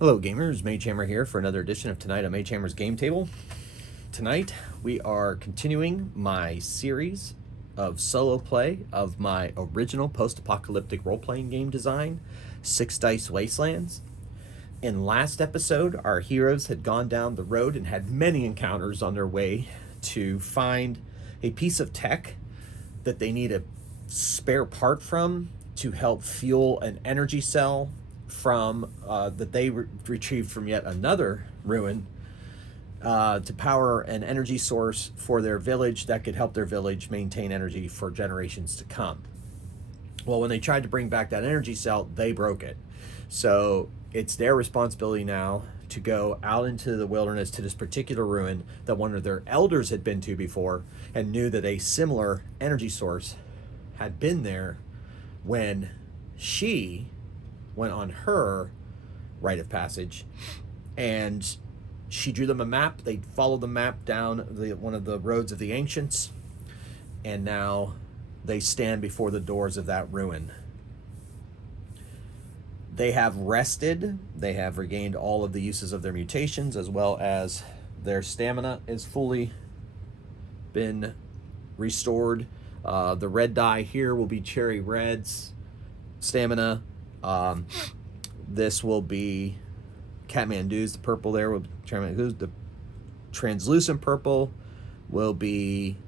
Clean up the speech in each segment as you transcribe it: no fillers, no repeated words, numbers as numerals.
Hello gamers, Magehammer here for another edition of Tonight on Magehammer's Game Table. Tonight we are continuing my series of solo play of my original post-apocalyptic role-playing game design, 6 Dice Wastelands. In last episode, our heroes had gone down the road and had many encounters on their way to find a piece of tech that they need a spare part from to help fuel an energy cell from that they retrieved from yet another ruin to power an energy source for their village that could help their village maintain energy for generations to come. Well, when they tried to bring back that energy cell, they broke it. So it's their responsibility now to go out into the wilderness to this particular ruin that one of their elders had been to before and knew that a similar energy source had been there when she went on her rite of passage, and she drew them a map. They followed the map down one of the roads of the ancients, and now they stand before the doors of that ruin. They have rested. They have regained all of the uses of their mutations, as well as their stamina is fully been restored. The red dye here will be cherry red's stamina. This will be Kathmandu's. The purple there will be Kathmandu's. The translucent purple will be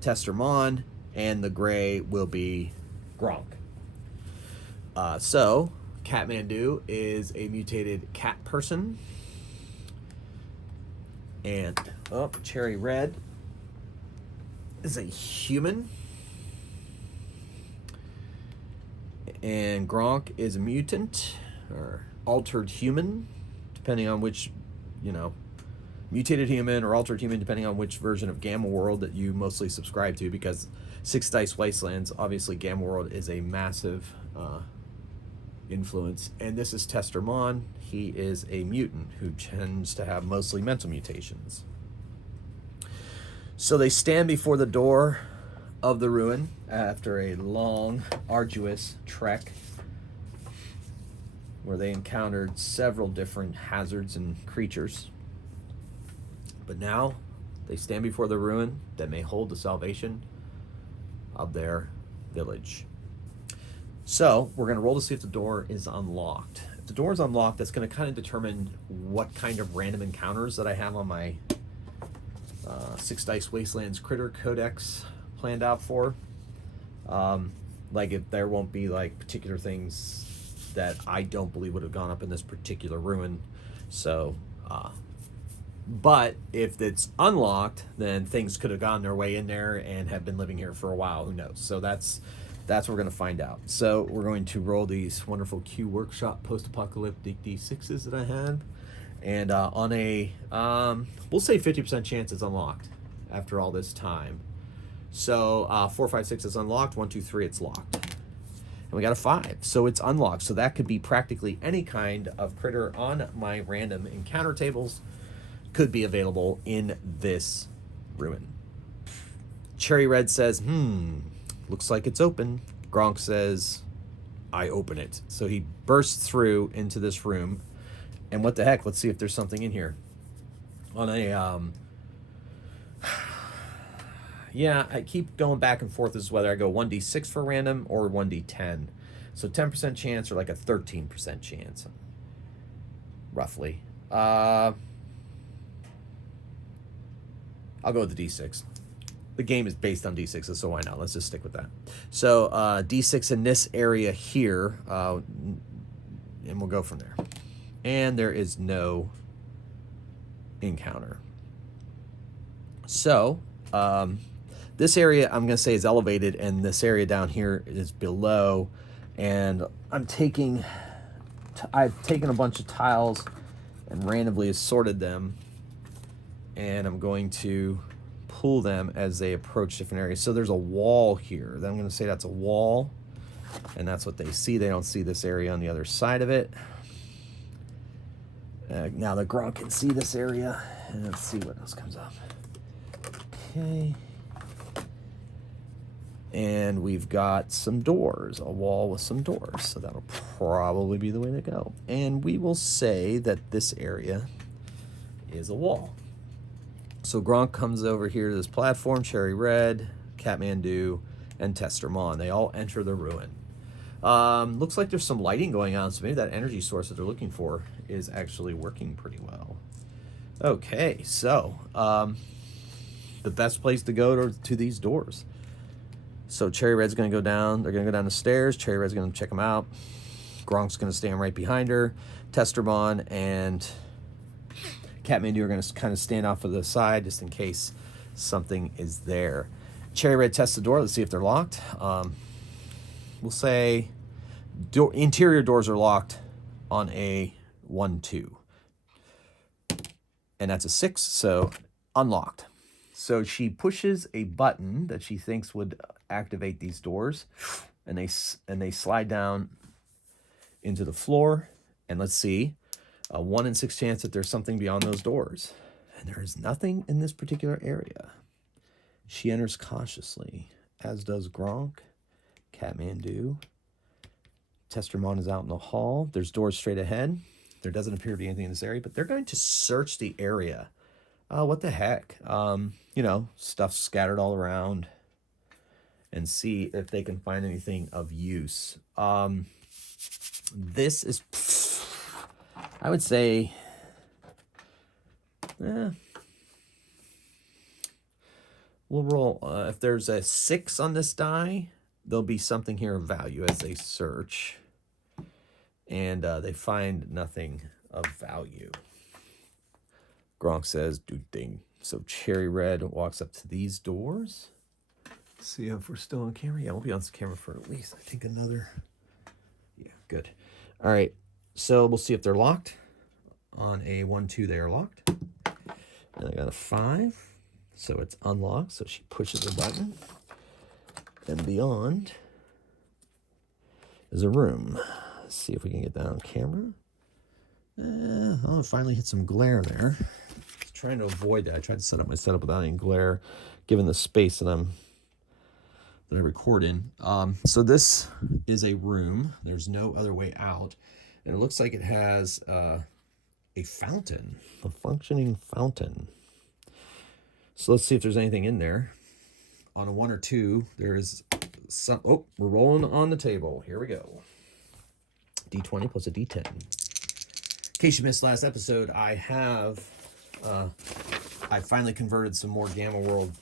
Testermon, and the gray will be Gronk. So Kathmandu is a mutated cat person, and cherry red is a human. And Gronk is a mutant, or altered human, depending on which, mutated human or altered human, depending on which version of Gamma World that you mostly subscribe to, because 6 Dice Wastelands, obviously Gamma World is a massive influence. And this is Testermon. He is a mutant who tends to have mostly mental mutations. So they stand before the door of the ruin after a long, arduous trek where they encountered several different hazards and creatures. But now they stand before the ruin that may hold the salvation of their village. So we're going to roll to see if the door is unlocked. If the door is unlocked, that's going to kind of determine what kind of random encounters that I have on my 6 Dice Wastelands Critter Codex planned out for. Like, if there won't be like particular things that I don't believe would have gone up in this particular ruin. So but if it's unlocked, then things could have gone their way in there and have been living here for a while. Who knows? So that's what we're going to find out. So we're going to roll these wonderful Q Workshop post-apocalyptic D6s that I had, and on a we'll say 50% chance it's unlocked after all this time. So 4, 5, 6 is unlocked. 1, 2, 3, it's locked. And we got a 5, so it's unlocked. So that could be practically any kind of critter on my random encounter tables could be available in this ruin. Cherry Red says, looks like it's open. Gronk says, I open it. So he bursts through into this room. And what the heck? Let's see if there's something in here. On a yeah, I keep going back and forth as to whether I go 1d6 for random or 1d10. So 10% chance or like a 13% chance, roughly. I'll go with the d6. The game is based on d6s, so why not? Let's just stick with that. So d6 in this area here, and we'll go from there. And there is no encounter. So this area I'm going to say is elevated, and this area down here is below. And I've taken a bunch of tiles and randomly assorted them, and I'm going to pull them as they approach different areas. So there's a wall here. Then I'm going to say that's a wall, and that's what they see. They don't see this area on the other side of it. Now the Gronk can see this area, and let's see what else comes up. Okay. And we've got some doors, a wall with some doors. So that'll probably be the way to go. And we will say that this area is a wall. So Gronk comes over here to this platform, Cherry Red, Kathmandu, and Testermon. They all enter the ruin. Looks like there's some lighting going on, so maybe that energy source that they're looking for is actually working pretty well. Okay, so the best place to go to these doors. So Cherry Red's going to go down. They're going to go down the stairs. Cherry Red's going to check them out. Gronk's going to stand right behind her. Testermon and Kathmandu are going to kind of stand off to the side just in case something is there. Cherry Red tests the door. Let's see if they're locked. We'll say interior doors are locked on a 1-2. And that's a 6, so unlocked. So she pushes a button that she thinks would activate these doors, and they slide down into the floor. And let's see, a 1 in 6 chance that there's something beyond those doors. And there is nothing in this particular area. She enters cautiously, as does Gronk, Kathmandu. Testermon is out in the hall. There's doors straight ahead. There doesn't appear to be anything in this area, but they're going to search the area. What the heck? Stuff scattered all around, and see if they can find anything of use. This is, I would say, we'll roll. If there's a 6 on this die, there'll be something here of value as they search. And they find nothing of value. Gronk says, do thing. So Cherry Red walks up to these doors. See if we're still on camera. Yeah, we'll be on camera for at least, I think, another. Yeah, good. All right. So we'll see if they're locked. On a 1-2, they are locked. And I got a 5. So it's unlocked. So she pushes the button. And beyond is a room. Let's see if we can get that on camera. Oh, it finally hit some glare there. I was trying to avoid that. I tried to set up my setup without any glare, given the space that I record in. So this is a room. There's no other way out. And it looks like it has a fountain, a functioning fountain. So let's see if there's anything in there. On a 1 or 2, there is some. Oh, we're rolling on the table. Here we go. D20 plus a D10. In case you missed last episode, I finally converted some more Gamma World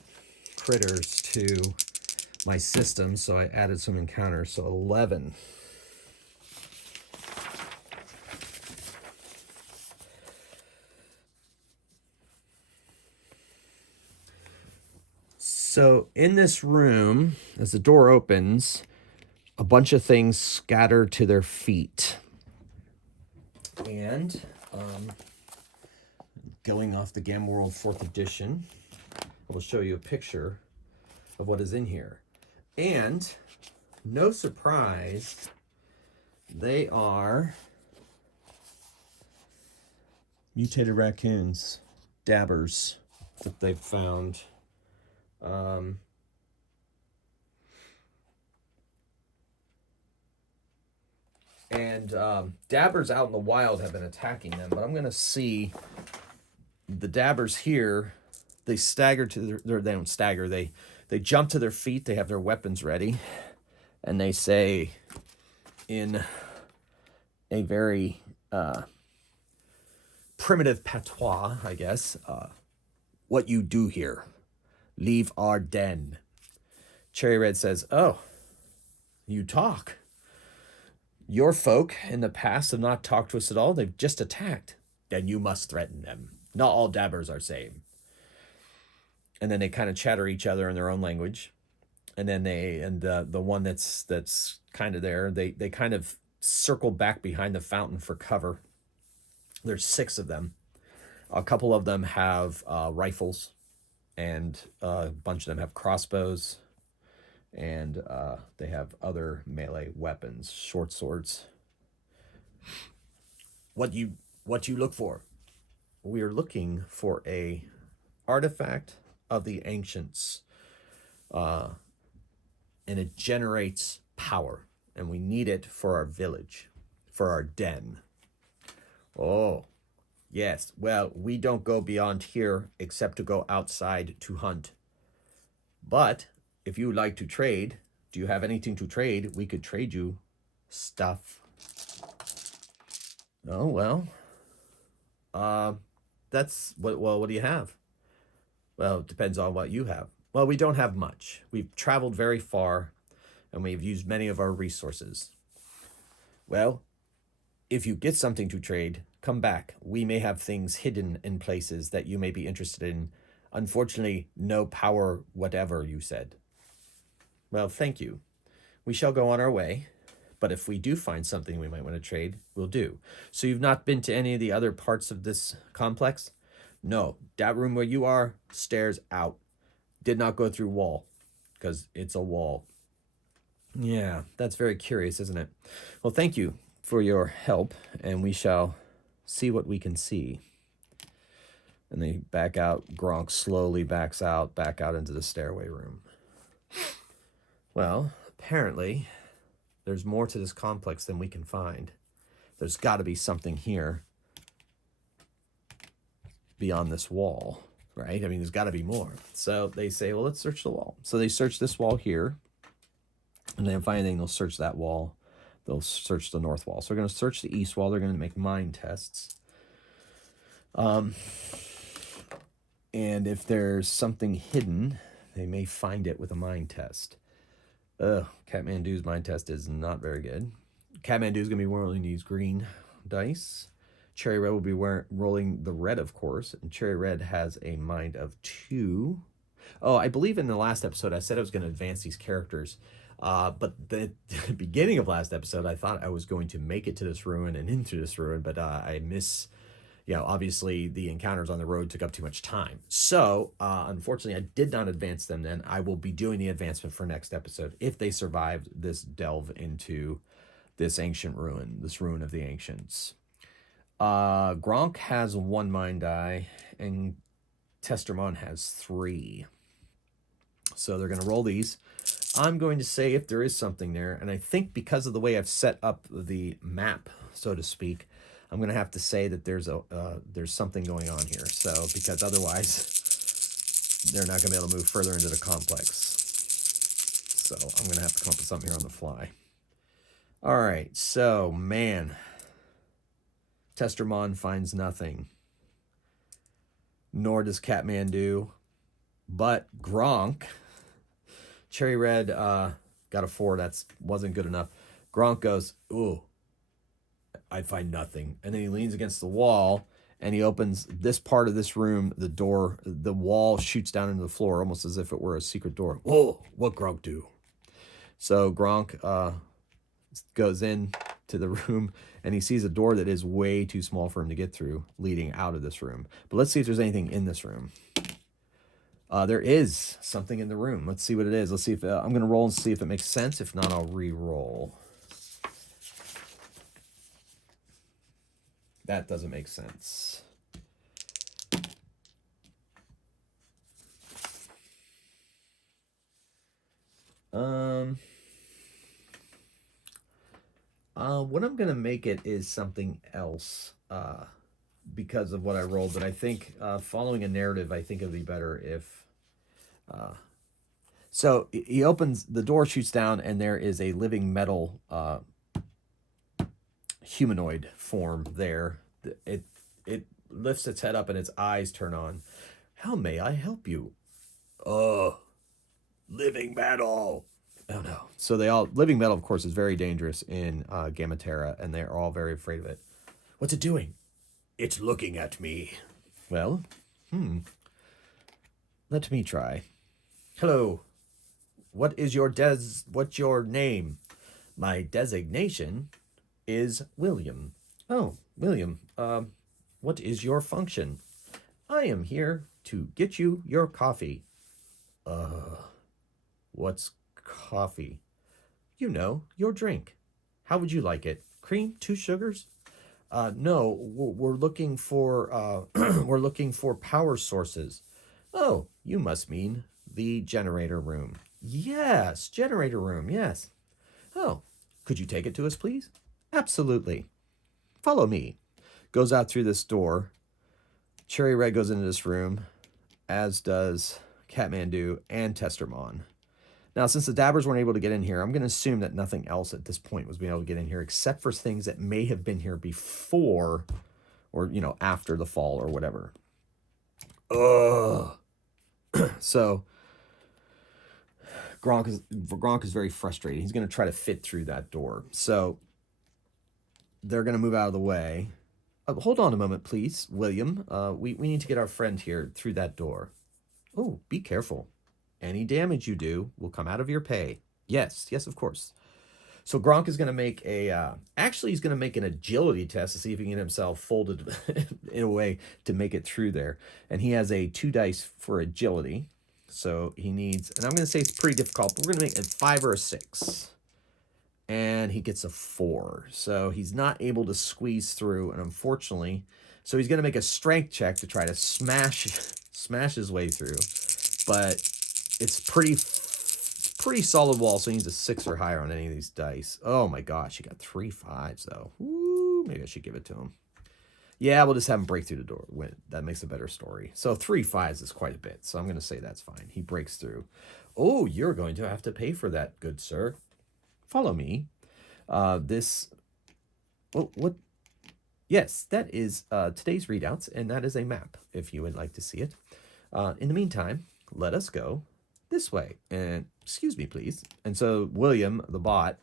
critters to my system, so I added some encounters. So 11. So in this room, as the door opens, a bunch of things scatter to their feet. And going off the Gamma World 4th edition, I will show you a picture of what is in here. And no surprise, they are mutated raccoons, dabbers that they've found. Dabbers out in the wild have been attacking them, but I'm going to see the dabbers here. They stagger to they don't stagger. They jump to their feet. They have their weapons ready, and they say in a very primitive patois, I guess, what you do here. Leave our den. Cherry Red says, oh, you talk. Your folk in the past have not talked to us at all. They've just attacked. Then you must threaten them. Not all dabbers are same. And then they kind of chatter each other in their own language. And then the one that's kind of there, they kind of circle back behind the fountain for cover. There's 6 of them. A couple of them have rifles. And a bunch of them have crossbows, and they have other melee weapons, short swords. What you look for? We are looking for a artifact of the ancients. and it generates power, and we need it for our village, for our den. Oh, yes. Well, we don't go beyond here except to go outside to hunt. But if you like to trade, do you have anything to trade? We could trade you stuff. Oh, well. That's what. Well, what do you have? Well, it depends on what you have. Well, we don't have much. We've traveled very far, and we've used many of our resources. Well, if you get something to trade, come back. We may have things hidden in places that you may be interested in. Unfortunately, no power whatever, you said. Well, thank you. We shall go on our way. But if we do find something we might want to trade, we'll do. So you've not been to any of the other parts of this complex? No. That room where you are, stairs out. Did not go through wall, because it's a wall. Yeah, that's very curious, isn't it? Well, thank you for your help, and we shall see what we can see. And they back out. Gronk slowly backs out, back out into the stairway room. Well, apparently there's more to this complex than we can find. There's got to be something here beyond this wall, right? I mean, there's got to be more. So they say, well, let's search the wall. So they search this wall here, and then if anything, they'll search that wall. They'll search the north wall. So they're going to search the east wall. They're going to make mind tests. And if there's something hidden, they may find it with a mind test. Kathmandu's mind test is not very good. Kathmandu's going to be rolling these green dice. Cherry Red will be rolling the red, of course. And Cherry Red has a mind of 2. Oh, I believe in the last episode I said I was going to advance these characters. But the beginning of last episode, I thought I was going to make it to this ruin and into this ruin, but obviously the encounters on the road took up too much time. So, unfortunately, I did not advance them then. I will be doing the advancement for next episode if they survived this delve into this ancient ruin, this ruin of the ancients. Gronk has 1 mind die, and Testermon has 3. So they're going to roll these. I'm going to say if there is something there, and I think because of the way I've set up the map, so to speak, I'm going to have to say that there's something going on here. So, because otherwise, they're not going to be able to move further into the complex. So, I'm going to have to come up with something here on the fly. All right, so, man. Testermon finds nothing. Nor does Kathmandu. But Gronk, Cherry Red got a 4. That wasn't good enough. Gronk goes, ooh, I find nothing. And then he leans against the wall, and he opens this part of this room. The door, the wall shoots down into the floor, almost as if it were a secret door. Whoa, what Gronk do? So Gronk goes in to the room, and he sees a door that is way too small for him to get through, leading out of this room. But let's see if there's anything in this room. There is something in the room. Let's see what it is. Let's see if I'm going to roll and see if it makes sense. If not, I'll re-roll. That doesn't make sense. What I'm going to make it is something else. Because of what I rolled, but I think following a narrative, I think it would be better if... So he opens, the door shoots down, and there is a living metal humanoid form there. It lifts its head up, and its eyes turn on. How may I help you? Living metal. Oh no. So living metal, of course, is very dangerous in Gammatera, and they're all very afraid of it. What's it doing? It's looking at me. Well, let me try. Hello. What's your name? My designation is William. Oh, William. What is your function? I am here to get you your coffee. What's coffee? You know, your drink. How would you like it? Cream, 2 sugars? No, we're looking for we're looking for power sources. Oh, you must mean the generator room. Yes, generator room, yes. Oh, could you take it to us, please? Absolutely. Follow me. Goes out through this door. Cherry Red goes into this room, as does Catmandu and Testermon. Now, since the Dabbers weren't able to get in here, I'm going to assume that nothing else at this point was being able to get in here except for things that may have been here before or, you know, after the fall or whatever. Ugh. So Gronk is very frustrated. He's going to try to fit through that door. So they're going to move out of the way. Hold on a moment, please, William. We need to get our friend here through that door. Oh, be careful. Any damage you do will come out of your pay. Yes, of course. So Gronk is going to make actually he's going to make an agility test to see if he can get himself folded in a way to make it through there. And he has a 2 dice for agility. So he needs, and I'm going to say it's pretty difficult, but we're going to make a 5 or a 6. And he gets a 4. So he's not able to squeeze through, and unfortunately, so he's going to make a strength check to try to smash his way through. But it's pretty solid wall, so he needs a 6 or higher on any of these dice. Oh my gosh, he got 3 5s though. Woo, maybe I should give it to him. Yeah, we'll just have him break through the door. That makes a better story. So 3 5s is quite a bit, so I'm going to say that's fine. He breaks through. Oh, you're going to have to pay for that, good sir. Follow me. What? Yes, that is today's readouts, and that is a map, if you would like to see it. In the meantime, let us go this way. And excuse me, please. And so William, the bot,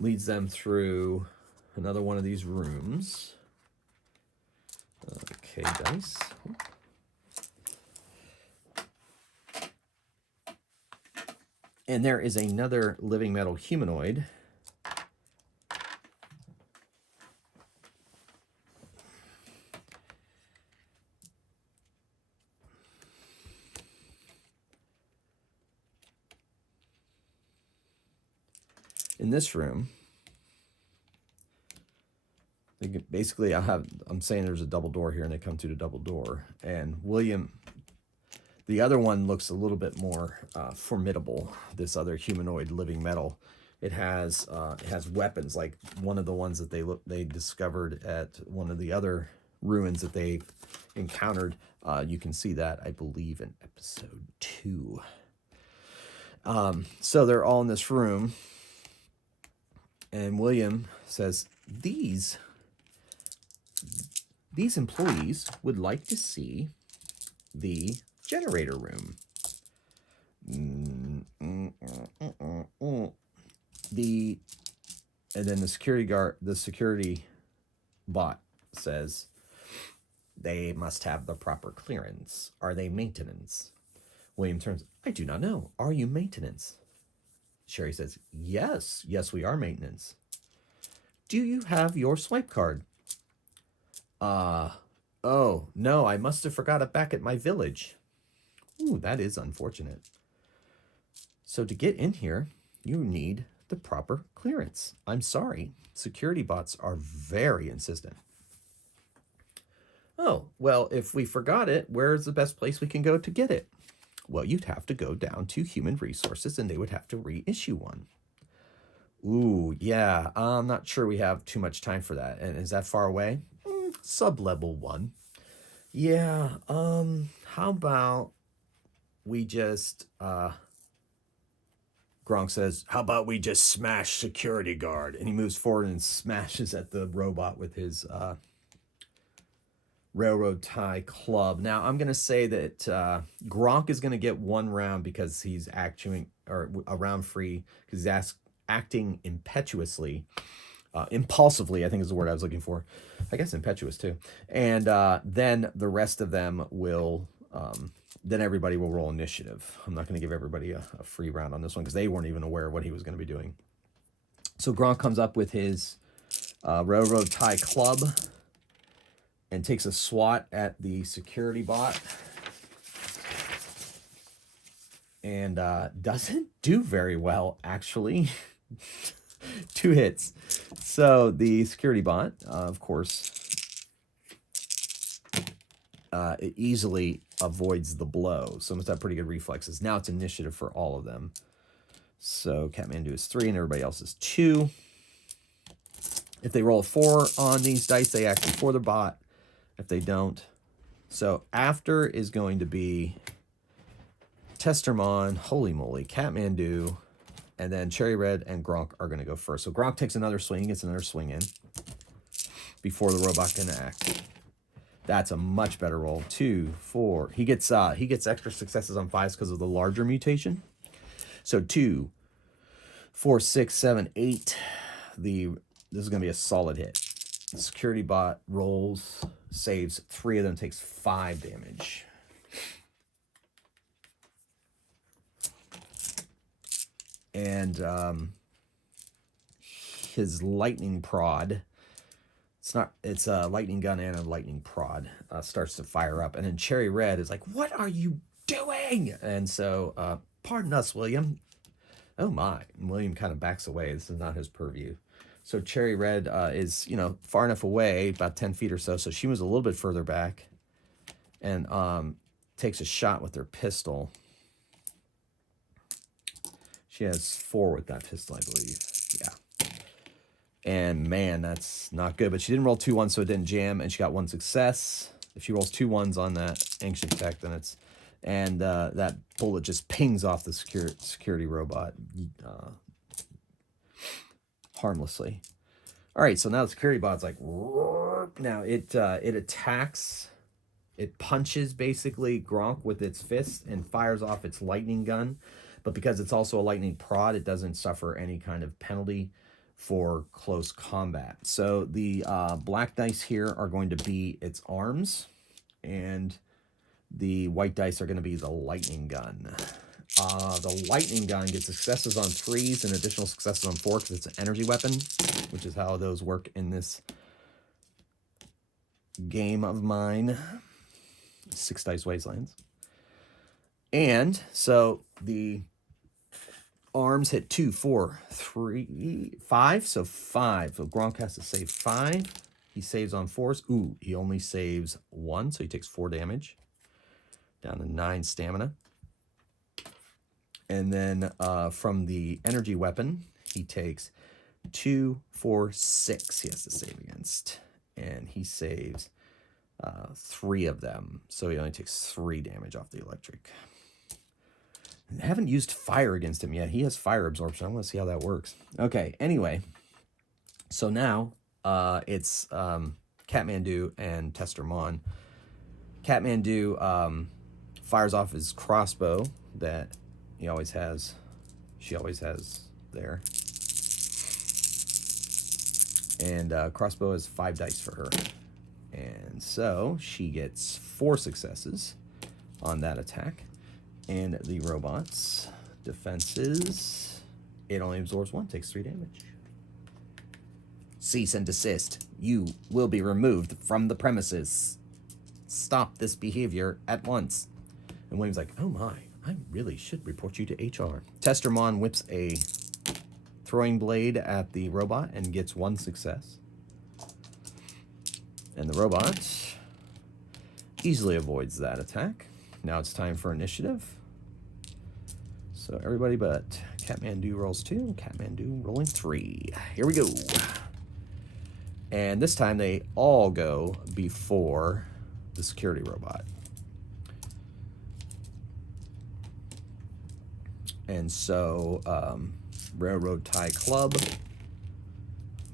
leads them through another one of these rooms. Okay, dice. And there is another living metal humanoid. In this room, basically I'm saying there's a double door here, and they come through the double door. And William, the other one looks a little bit more formidable. This other humanoid living metal, it has weapons like one of the ones that they discovered at one of the other ruins that they encountered. You can see that, I believe, in episode 2. So they're all in this room, and William says, these employees would like to see the generator room. And then the security bot says they must have the proper clearance. Are they maintenance? William turns, I do not know. Are you maintenance? Sherry says, yes, we are maintenance. Do you have your swipe card? Oh, no, I must have forgot it back at my village. Ooh, that is unfortunate. So to get in here, you need the proper clearance. I'm sorry. Security bots are very insistent. Oh, well, if we forgot it, where's the best place we can go to get it? Well, you'd have to go down to Human Resources, and they would have to reissue one. Ooh, yeah, I'm not sure we have too much time for that. And is that far away? Sub-level 1. Yeah, how about we just, Gronk says, how about we just smash security guard? And he moves forward and smashes at the robot with his railroad tie club. Now, I'm going to say that Gronk is going to get 1 round because he's or a round free, because he's acting impetuously. Impulsively, I think is the word I was looking for. I guess impetuous too. And then the rest of them will, then everybody will roll initiative. I'm not going to give everybody a free round on this one because they weren't even aware of what he was going to be doing. So Gronk comes up with his railroad tie club and takes a swat at the security bot. And doesn't do very well, actually. 2 hits. So the security bot, of course, it easily avoids the blow. So it must have pretty good reflexes. Now it's initiative for all of them. So Kathmandu is 3 and everybody else is 2. If they roll a 4 on these dice, they actually for the bot. If they don't. So after is going to be Testermon, holy moly, Kathmandu, and then Cherry Red and Gronk are going to go first. So Gronk takes another swing, gets another swing in before the robot can act. That's a much better roll. 2, 4. He gets extra successes on 5s because of the larger mutation. So 2, 4, 6, 7, 8. This is going to be a solid hit. The security bot rolls, saves 3 of them, takes 5 damage. And his lightning prod, it's a lightning gun and a lightning prod, starts to fire up. And then Cherry Red is like, what are you doing? And so, pardon us, William. Oh my. And William kind of backs away. This is not his purview. So Cherry Red is, far enough away, about 10 feet or so. So she was a little bit further back and takes a shot with her pistol. She has 4 with that pistol, I believe. Yeah. And man, that's not good. But she didn't roll 2 1s, so it didn't jam. And she got 1 success. If she rolls 2 1s on that ancient tech, then it's... And that bullet just pings off the security robot harmlessly. All right, so now the security bot's like... Now it attacks... It punches, basically, Gronk with its fist and fires off its lightning gun. But because it's also a lightning prod, it doesn't suffer any kind of penalty for close combat. So the black dice here are going to be its arms, and the white dice are going to be the lightning gun. The lightning gun gets successes on 3s and additional successes on 4 because it's an energy weapon, which is how those work in this game of mine. 6 dice Wastelands. And so the arms hit 2, 4, 3, 5. So 5. So Gronk has to save 5. He saves on 4s. Ooh, he only saves 1, so he takes 4 damage. Down to 9 stamina. And then from the energy weapon, he takes 2, 4, 6 he has to save against. And he saves 3 of them. So he only takes 3 damage off the electric. I haven't used fire against him yet. He has fire absorption. I want to see how that works. Okay, anyway. So now it's Kathmandu and Testermon. Kathmandu fires off his crossbow that she always has there. And crossbow is 5 dice for her. And so she gets 4 successes on that attack. And the robot's defenses, it only absorbs 1, takes 3 damage. Cease and desist. You will be removed from the premises. Stop this behavior at once. And William's like, oh my, I really should report you to HR. Testermon whips a throwing blade at the robot and gets 1 success. And the robot easily avoids that attack. Now it's time for initiative. So everybody but Kathmandu rolls 2, Kathmandu rolling 3. Here we go. And this time they all go before the security robot. And so Railroad Tie Club.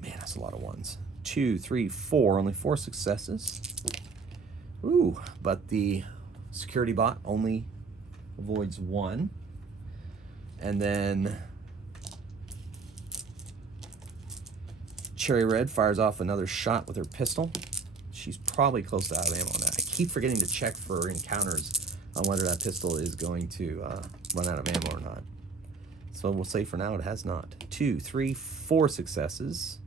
Man, that's a lot of 1s. 2, 3, 4, only 4 successes. Ooh, but the security bot only avoids 1. And then Cherry Red fires off another shot with her pistol. She's probably close to out of ammo now. I keep forgetting to check for encounters on whether that pistol is going to run out of ammo or not. So we'll say for now it has not. 2, 3, 4 successes.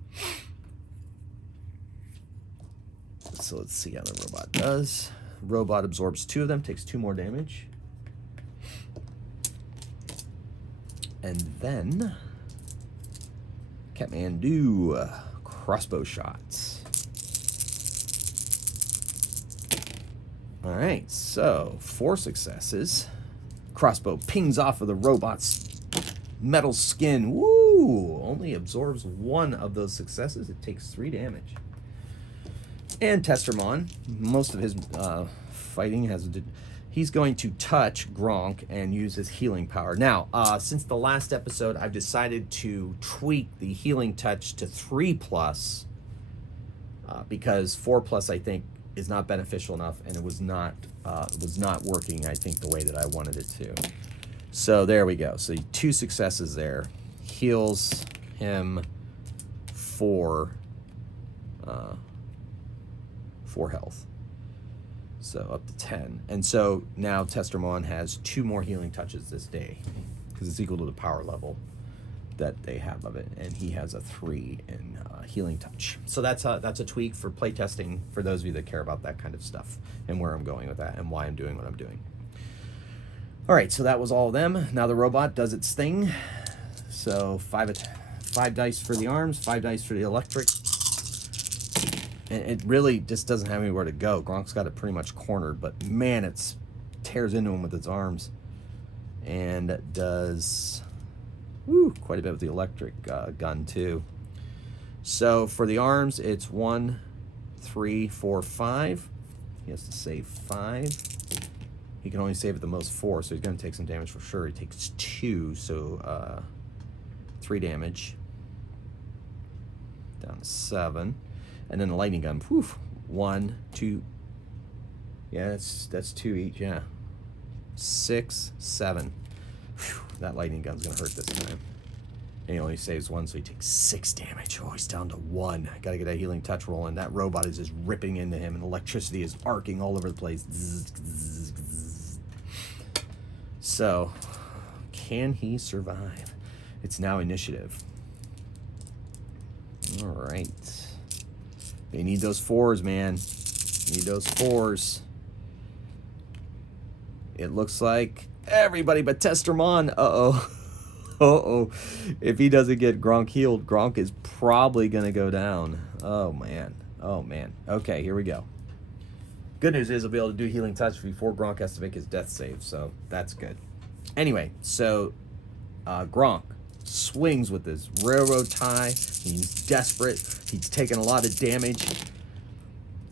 So let's see how the robot does. Robot absorbs 2 of them, takes 2 more damage. And then Kathmandu crossbow shots. All right, so 4 successes. Crossbow pings off of the robot's metal skin. Woo! Only absorbs 1 of those successes. It takes 3 damage. And Testermon, most of his fighting he's going to touch Gronk and use his healing power. Now, since the last episode, I've decided to tweak the healing touch to 3+, because 4+ I think is not beneficial enough, and it was not working, I think, the way that I wanted it to. So there we go. So 2 successes there. Heals him 4 health. So up to 10. And so now Testermon has 2 more healing touches this day, because it's equal to the power level that they have of it, and he has a 3 in healing touch. So that's a tweak for playtesting for those of you that care about that kind of stuff and where I'm going with that and why I'm doing what I'm doing. All right, so that was all of them. Now the robot does its thing. So 5 dice for the arms, 5 dice for the electric. And it really just doesn't have anywhere to go. Gronk's got it pretty much cornered, but man, it tears into him with its arms. And it does quite a bit with the electric gun too. So for the arms, it's 1, 3, 4, 5. He has to save 5. He can only save at the most 4, so he's going to take some damage for sure. He takes 2, so 3 damage. Down to 7. And then the lightning gun, 1, 2. Yeah, that's 2 each, yeah. 6, 7. Whew, that lightning gun's going to hurt this time. And he only saves 1, so he takes 6 damage. Oh, he's down to 1. I got to get a healing touch rolling. That robot is just ripping into him, and electricity is arcing all over the place. Zzz, zzz, zzz. So, can he survive? It's now initiative. All right. They need those 4s, man. Need those 4s. It looks like everybody but Testermon. Uh-oh. Uh-oh. If he doesn't get Gronk healed, Gronk is probably going to go down. Oh, man. Oh, man. Okay, here we go. Good news is I'll be able to do healing touch before Gronk has to make his death save, so that's good. Anyway, so Gronk swings with his railroad tie. He's desperate. He's taking a lot of damage.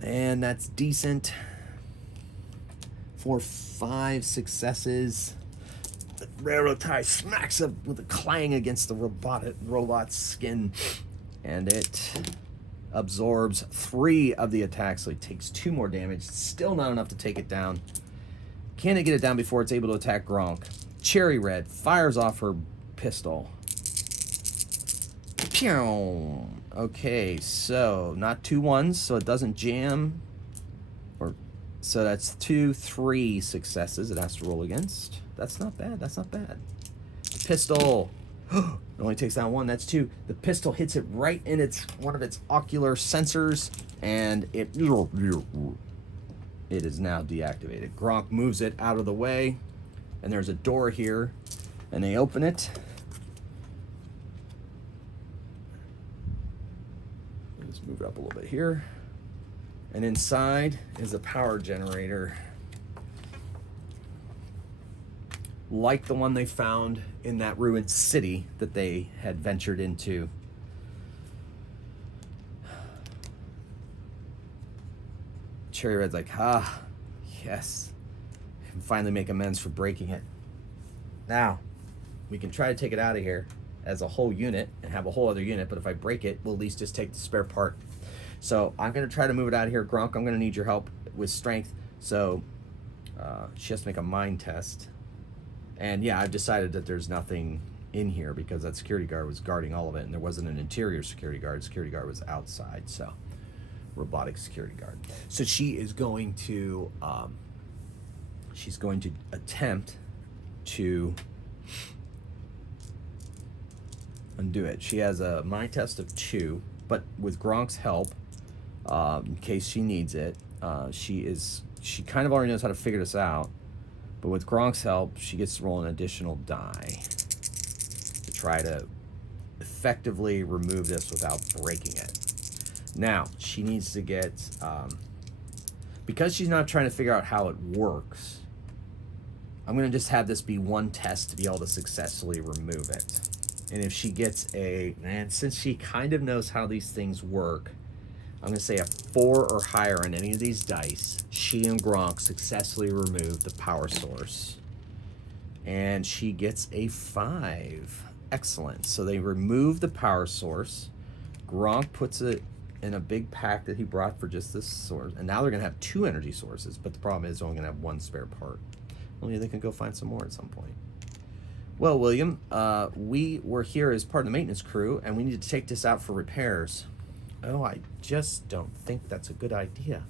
And that's decent. 4, 5 successes. The railroad tie smacks up with a clang against the robot's skin. And it absorbs 3 of the attacks, so he takes 2 more damage. Still not enough to take it down. Can it get it down before it's able to attack Gronk? Cherry Red fires off her pistol. Pew! Okay, so not 2 1s, so it doesn't jam. So that's 2, 3 successes it has to roll against. That's not bad. That's not bad. Pistol. It only takes down 1. That's 2. The pistol hits it right in one of its ocular sensors, and it is now deactivated. Gronk moves it out of the way, and there's a door here, and they open it. Let's move it up a little bit here. And inside is a power generator, like the one they found in that ruined city that they had ventured into. Cherry Red's like, yes, I can finally make amends for breaking it. Now, we can try to take it out of here as a whole unit and have a whole other unit, but if I break it, we'll at least just take the spare part. So I'm going to try to move it out of here. Gronk, I'm going to need your help with strength. So she has to make a mind test. And yeah, I've decided that there's nothing in here because that security guard was guarding all of it, and there wasn't an interior security guard. Security guard was outside, so robotic security guard. So she is going to attempt to undo it. She has a mind test of 2, but with Gronk's help, in case she needs it, she kind of already knows how to figure this out, but with Gronk's help, she gets to roll an additional die to try to effectively remove this without breaking it. Now, she needs to get Because she's not trying to figure out how it works, I'm going to just have this be one test to be able to successfully remove it. And if she gets and since she kind of knows how these things work, I'm going to say a 4 or higher on any of these dice. She and Gronk successfully remove the power source. And she gets a 5. Excellent. So they remove the power source. Gronk puts it in a big pack that he brought for just this source. And now they're going to have 2 energy sources. But the problem is they're only going to have 1 spare part. Only they can go find some more at some point. Well, William, we were here as part of the maintenance crew, and we need to take this out for repairs. Oh, I just don't think that's a good idea.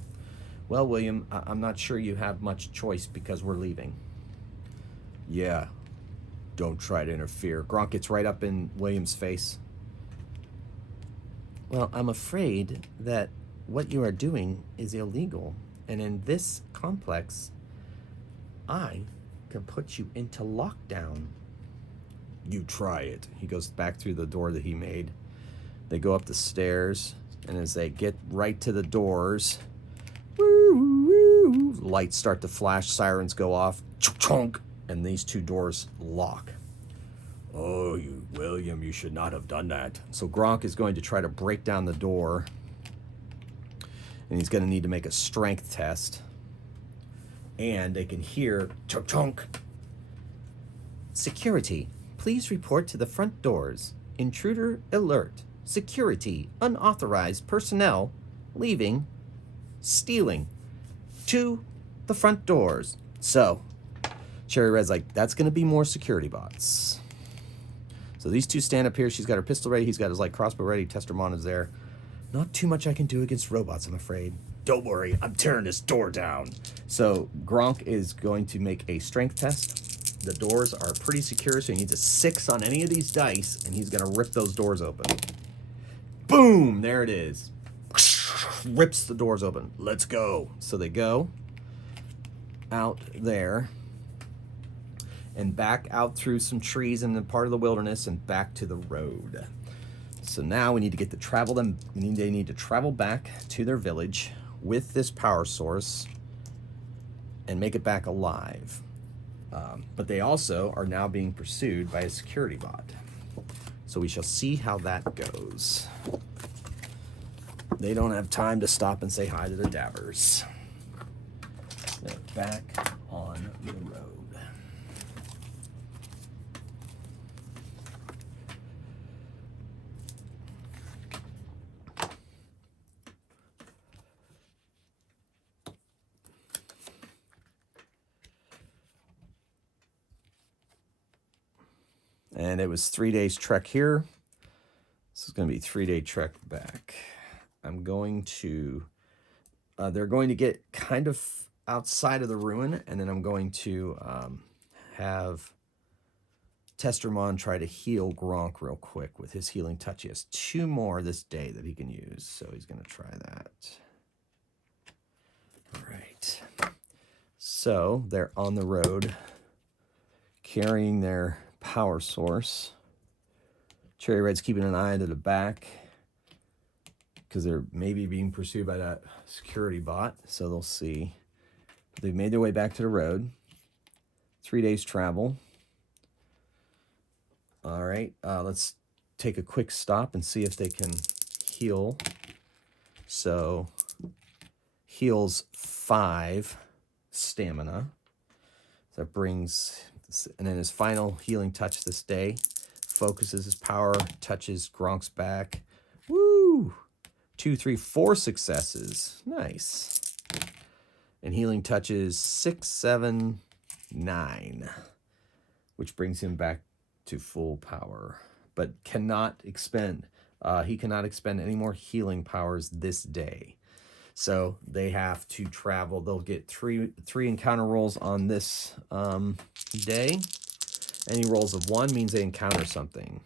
Well, William, I'm not sure you have much choice because we're leaving. Yeah, don't try to interfere. Gronk gets right up in William's face. Well, I'm afraid that what you are doing is illegal, and in this complex, I can put you into lockdown. You try it. He goes back through the door that he made. They go up the stairs, and as they get right to the doors, lights start to flash, sirens go off, chunk, and these 2 doors lock. Oh, William, you should not have done that. So Gronk is going to try to break down the door, and he's going to need to make a strength test. And they can hear chunk. Security, please report to the front doors. Intruder alert. Security, unauthorized personnel leaving, stealing to the front doors. So Cherry Red's like, that's going to be more security bots. So these 2 stand up here. She's got her pistol ready. He's got his light crossbow ready. Testermon is there. Not too much I can do against robots, I'm afraid. Don't worry, I'm tearing this door down. So Gronk is going to make a strength test. The doors are pretty secure, so he needs a 6 on any of these dice, and he's going to rip those doors open. Boom! There it is. Rips the doors open. Let's go. So they go out there and back out through some trees in the part of the wilderness and back to the road. So now we need to get to travel them. They need to travel back to their village with this power source and make it back alive. But they also are now being pursued by a security bot. So we shall see how that goes. They don't have time to stop and say hi to the dabbers. They're back on the road. And it was 3 days trek here. This is going to be 3-day trek back. I'm going to, they're going to get kind of outside of the ruin, and then I'm going to have Testermon try to heal Gronk real quick with his healing touch. He has 2 more this day that he can use, so he's going to try that. All right. So they're on the road carrying their power source. Cherry Red's keeping an eye to the back because they're maybe being pursued by that security bot, so they'll see. They've made their way back to the road. 3 days travel. All right, let's take a quick stop and see if they can heal. So heals 5 stamina. That brings, and then his final healing touch this day focuses his power, touches Gronk's back. Woo! 2, 3, 4 successes. Nice. And healing touches 6, 7, 9, which brings him back to full power, but cannot expend. He cannot expend any more healing powers this day. So they have to travel. They'll get three encounter rolls on this day. Any rolls of 1 means they encounter something.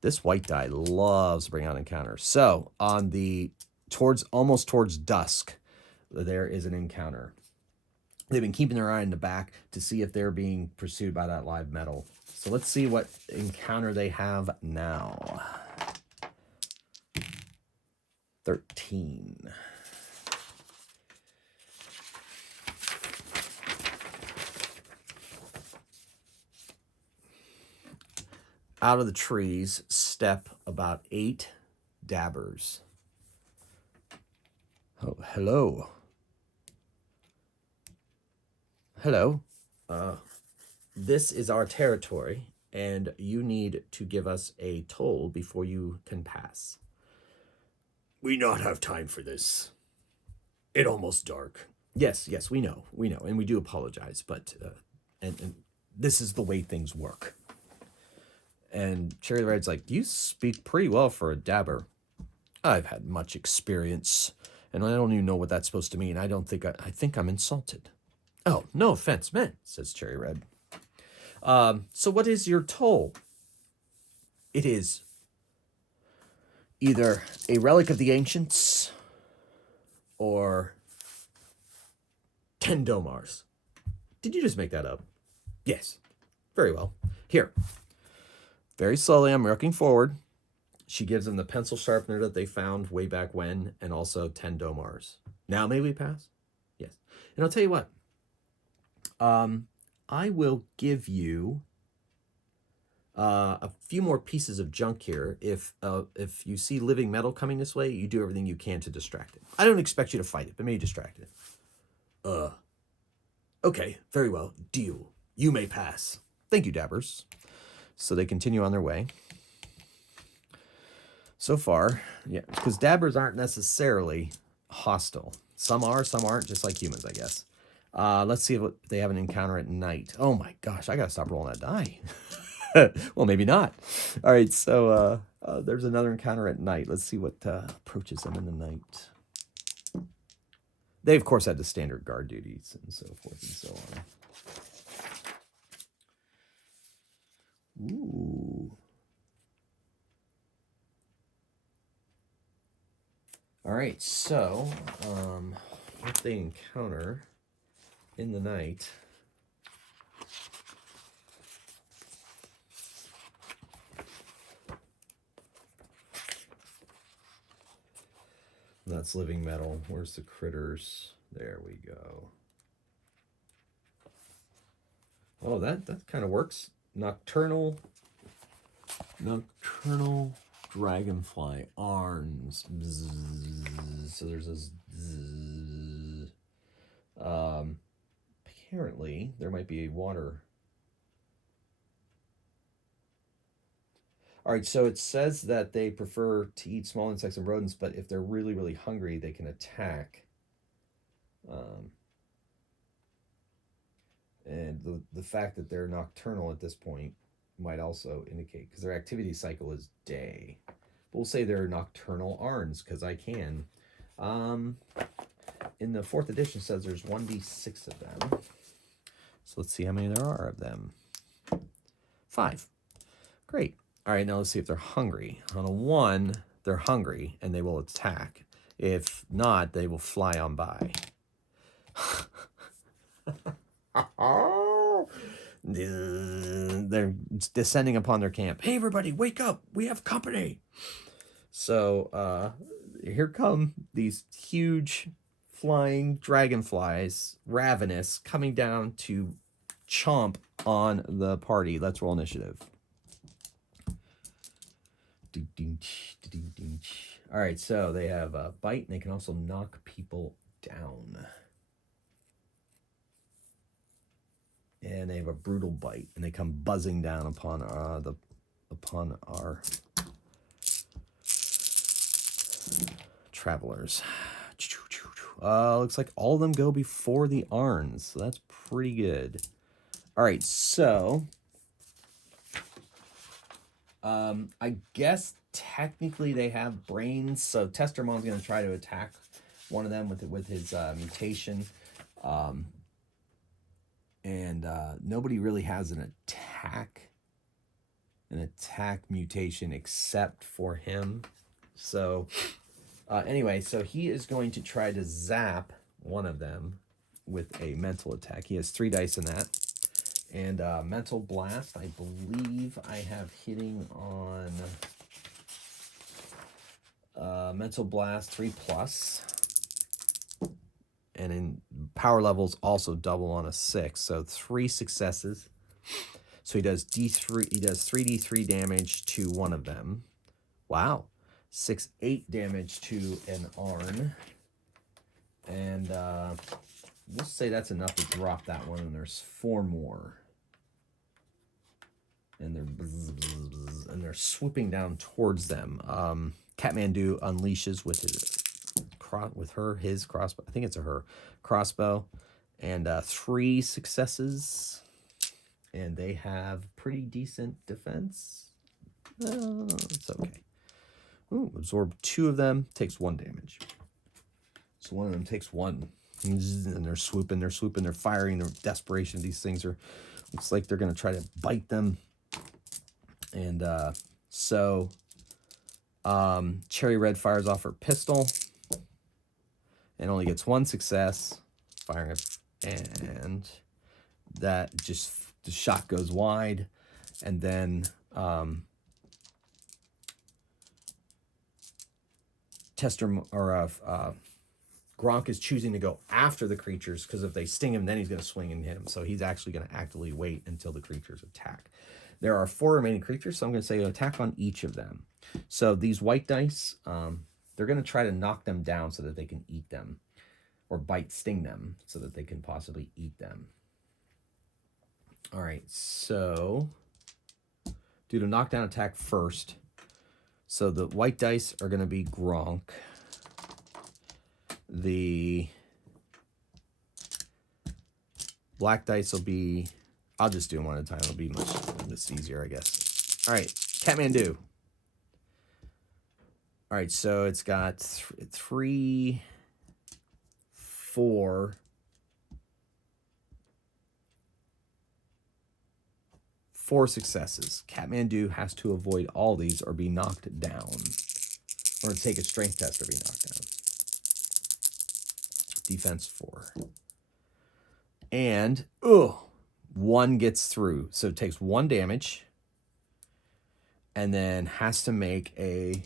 This white die loves to bring out encounters. So on the almost towards dusk, there is an encounter. They've been keeping their eye in the back to see if they're being pursued by that live metal. So let's see what encounter they have now. 13. out of the trees step about 8 dabbers. Oh, hello. Hello. This is our territory, and you need to give us a toll before you can pass. We not have time for this. It almost dark. Yes, we know, and we do apologize, but and this is the way things work. And Cherry Red's like, you speak pretty well for a dabber. I've had much experience, and I don't even know what that's supposed to mean. I think I'm insulted. Oh, no offense meant, says Cherry Red. So what is your toll? It is either a relic of the ancients or 10 domars. Did you just make that up? Yes. Very well. Here. Very slowly, I'm working forward. She gives them the pencil sharpener that they found way back when, and also 10 domars. Now may we pass? Yes. And I'll tell you what. I will give you a few more pieces of junk here. If you see living metal coming this way, you do everything you can to distract it. I don't expect you to fight it, but maybe distract it. Okay, very well. Deal. You may pass. Thank you, dabbers. So they continue on their way. So far, yeah, because dabbers aren't necessarily hostile. Some are, some aren't, just like humans, I guess. Let's see if they have an encounter at night. Oh my gosh, I gotta stop rolling that die. Well, maybe not. All right, so there's another encounter at night. Let's see what approaches them in the night. They, of course, had the standard guard duties and so forth and so on. Ooh. All right, so what they encounter in the night. That's living metal. Where's the critters? There we go. Oh, that kind of works. Nocturnal dragonfly arms. Bzzz. So there's this. Apparently, there might be a water. All right, so it says that they prefer to eat small insects and rodents, but if they're really, really hungry, they can attack. And the fact that they're nocturnal at this point might also indicate, because their activity cycle is day. But we'll say they're nocturnal arns, because I can. In the 4th edition, it says there's 1d6 of them. So let's see how many there are of them. 5. Great. All right, now let's see if they're hungry. On a 1, they're hungry, and they will attack. If not, they will fly on by. They're descending upon their camp. Hey, everybody, wake up. We have company. So here come these huge flying dragonflies, ravenous, coming down to chomp on the party. Let's roll initiative. All right, so they have a bite, and they can also knock people down. And they have a brutal bite, and they come buzzing down upon our travelers. Looks like all of them go before the Arns, so that's pretty good. All right, so I guess technically they have brains, so Testermon's going to try to attack one of them with his mutation. And nobody really has an attack mutation except for him. So anyway, so he is going to try to zap one of them with a mental attack. He has 3 dice in that. And mental blast, I believe I have hitting on mental blast 3+. And in power levels, also double on a 6. So 3 successes. So he does D3. He does 3d3 damage to one of them. Wow, 6/8 damage to an Arn, and we'll say that's enough to drop that one. And there's 4 more, and they're swooping down towards them. Kathmandu unleashes with his crossbow. I think it's her crossbow, and 3 successes, and they have pretty decent defense. It's okay. Ooh, absorb 2 of them, takes 1 damage. So one of them takes 1, and they're swooping, they're firing, they're desperation. These things are, looks like they're gonna try to bite them. And Cherry Red fires off her pistol and only gets 1 success, firing it, and that just, the shot goes wide. And then Gronk is choosing to go after the creatures, because if they sting him, then he's going to swing and hit him. So he's actually going to actively wait until the creatures attack. There are 4 remaining creatures, so I'm going to say attack on each of them. So these white dice, they're going to try to knock them down so that they can eat them, or sting them so that they can possibly eat them. All right, so do the knockdown attack first. So the white dice are going to be Gronk. The black dice will be, I'll just do them one at a time. It'll be much easier, I guess. All right, Kathmandu. All right, so it's got 3, 4, 4 successes. Kathmandu has to avoid all these or be knocked down, or take a strength test or be knocked down. Defense 4. And 1 gets through, so it takes 1 damage, and then has to make a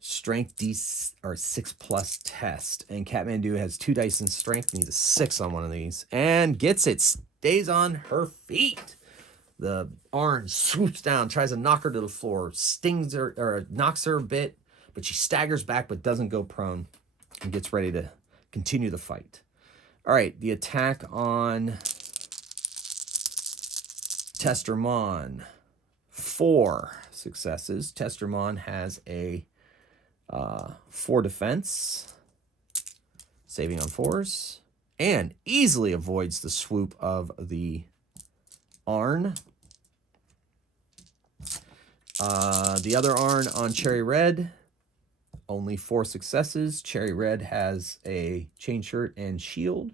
strength 6+ test. And Kathmandu has 2 dice in strength, needs a 6 on one of these, and gets it. Stays on her feet. The Arn swoops down, tries to knock her to the floor, stings her, or knocks her a bit, but she staggers back but doesn't go prone, and gets ready to continue the fight. All right, the attack on Testermon. 4 successes. Testermon has a 4 defense, saving on 4s, and easily avoids the swoop of the Arn. The other Arn on Cherry Red, only 4 successes. Cherry Red has a chain shirt and shield,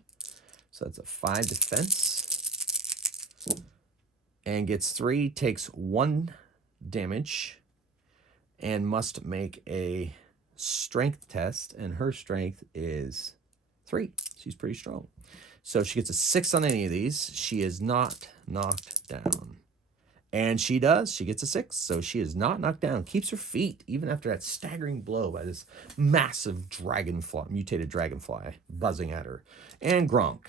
so that's a 5 defense, and gets 3, takes 1 damage, and must make a strength test, and her strength is 3. She's pretty strong. So if she gets a 6 on any of these, she is not knocked down. And she does. She gets a 6, so she is not knocked down. Keeps her feet, even after that staggering blow by this massive dragonfly, mutated dragonfly, buzzing at her. And Gronk.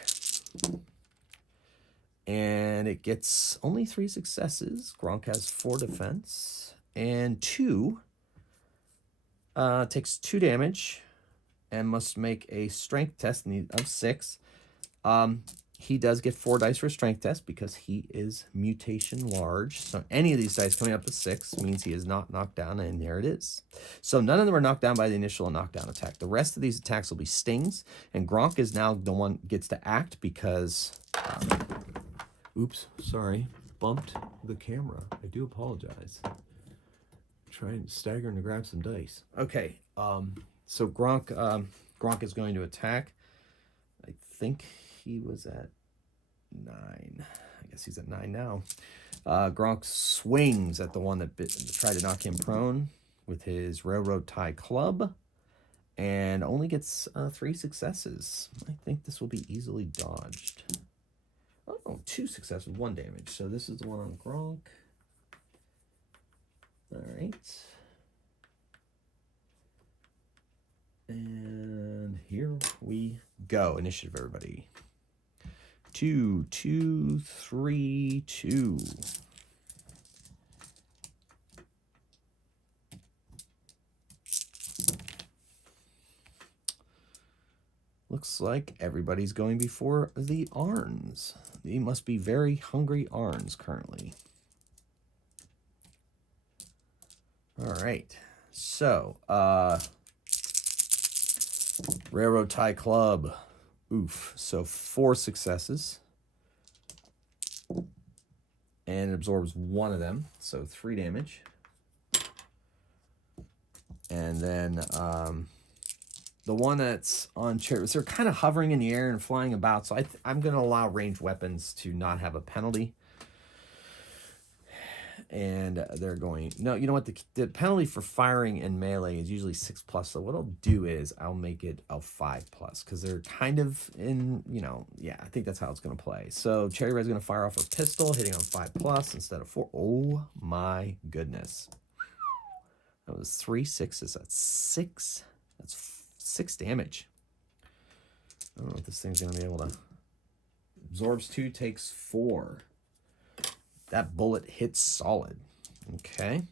And it gets only 3 successes. Gronk has 4 defense. And 2 takes 2 damage and must make a strength test of 6. He does get 4 dice for a strength test because he is mutation large. So any of these dice coming up to 6 means he is not knocked down, and there it is. So none of them are knocked down by the initial knockdown attack. The rest of these attacks will be stings, and Gronk is now the one gets to act because... oops, sorry. Bumped the camera. I do apologize. Trying staggering to grab some dice. Okay, so Gronk is going to attack. I think he was at 9. I guess he's at 9 now. Gronk swings at the one that tried to knock him prone with his railroad tie club, and only gets 3 successes. I think this will be easily dodged. Oh, 2 successes, 1 damage. So this is the one on Gronk. All right. And here we go. Initiative, everybody. 2, 2, 3, 2. Looks like everybody's going before the Arns. They must be very hungry Arns currently. All right. So, Railroad Tie Club. Oof. So 4 successes. And it absorbs 1 of them. So 3 damage. And then the one that's on chariots, they're kind of hovering in the air and flying about. So I'm going to allow ranged weapons to not have a penalty. And they're going, no, you know what? The penalty for firing in melee is usually 6+. So what I'll do is I'll make it a 5+, because they're kind of in, you know, yeah, I think that's how it's going to play. So Cherry Red's going to fire off her pistol, hitting on 5+ instead of 4. Oh my goodness. That was 3 6s. That's 6. That's 6 damage. I don't know if this thing's going to be able to. Absorbs 2, takes 4. That bullet hits solid. Okay.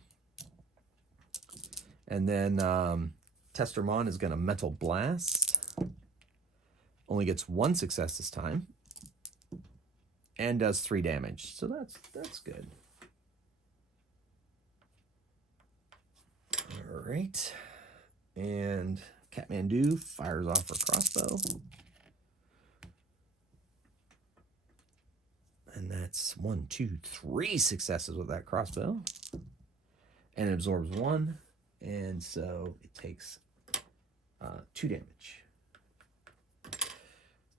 And then Testermon is going to Mental Blast. Only gets 1 success this time. And does 3 damage. So that's good. All right. And Kathmandu fires off her crossbow. And that's 1, 2, 3 successes with that crossbow. And it absorbs 1. And so it takes 2 damage.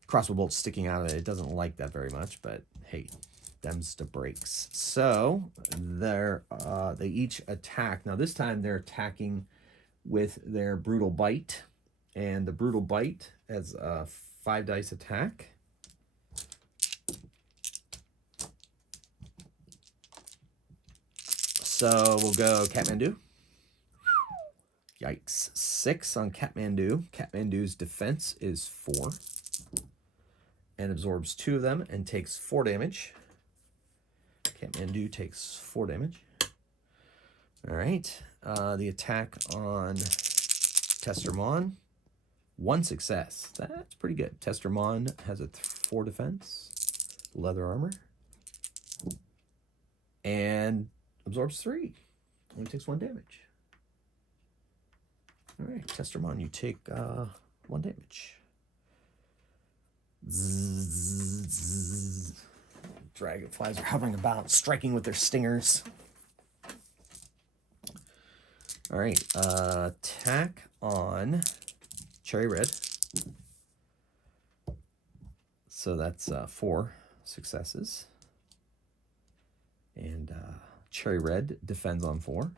Crossbow bolt sticking out of it. It doesn't like that very much, but hey, them's the breaks. So they each attack. Now this time they're attacking with their Brutal Bite. And the Brutal Bite has a 5 dice attack. So we'll go Kathmandu. Yikes. 6 on Kathmandu. Kathmandu's defense is 4. And absorbs 2 of them and takes 4 damage. Kathmandu takes 4 damage. All right. The attack on Testermon. 1 success. That's pretty good. Testermon has a 4 defense. Leather armor. And absorbs 3. Only takes 1 damage. All right, Testermon, you take 1 damage. Zzz. Dragonflies are hovering about, striking with their stingers. All right, attack on Cherry Red. So that's 4 successes. And Cherry Red defends on 4.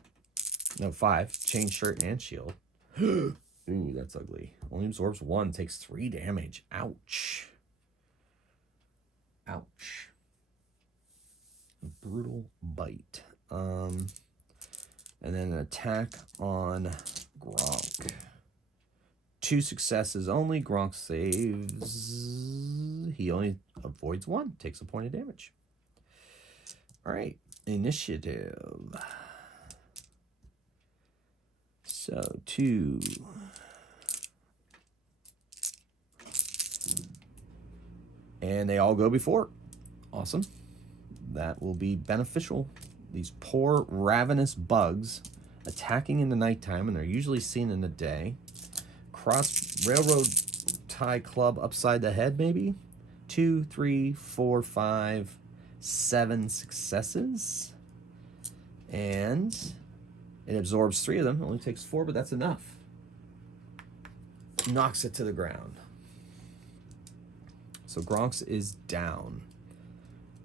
No, 5. Chain shirt and shield. Ooh, that's ugly. Only absorbs 1. Takes 3 damage. Ouch. Ouch. Brutal Bite. And then an attack on Gronk. 2 successes only. Gronk saves. He only avoids 1. Takes a point of damage. All right. Initiative. So 2. And they all go before. Awesome. That will be beneficial. These poor ravenous bugs attacking in the nighttime, and they're usually seen in the day. Cross Railroad Tie Club upside the head, maybe. 2, 3, 4, 5, 7 successes. And it absorbs 3 of them. It only takes 4, but that's enough. Knocks it to the ground. So Gronks is down.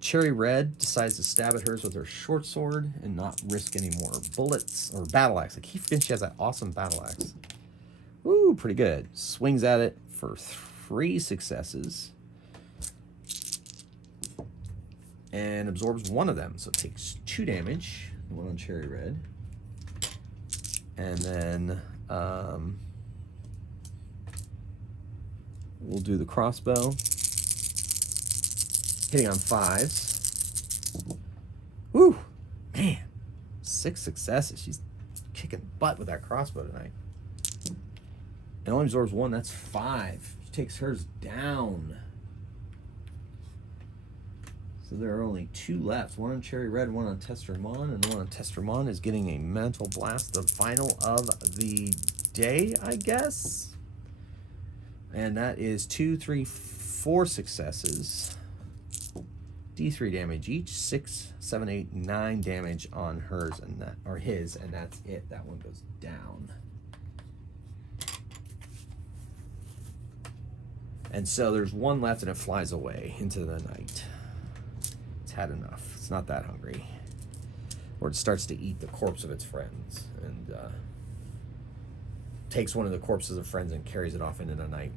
Cherry Red decides to stab at hers with her short sword and not risk any more bullets. Or battle axe. I keep forgetting she has that awesome battle axe. Ooh, pretty good. Swings at it for 3 successes. And absorbs 1 of them. So it takes 2 damage. The one on Cherry Red. And then we'll do the crossbow. hitting on 5s. Woo! Man, 6 successes. She's kicking butt with that crossbow tonight. And only absorbs 1. That's 5. She takes hers down. So there are only 2 left. 1 on Cherry Red, 1 on Testermon, and 1 on Testermon is getting a mental blast. The final of the day, I guess. And that is 2, 3, 4 successes. D3 damage each. 6, 7, 8, 9 damage on hers and that, or his, and that's it. That one goes down. And so there's 1 left, and it flies away into the night. It's had enough. It's not that hungry. Or it starts to eat the corpse of its friends, and takes one of the corpses of friends and carries it off into the night.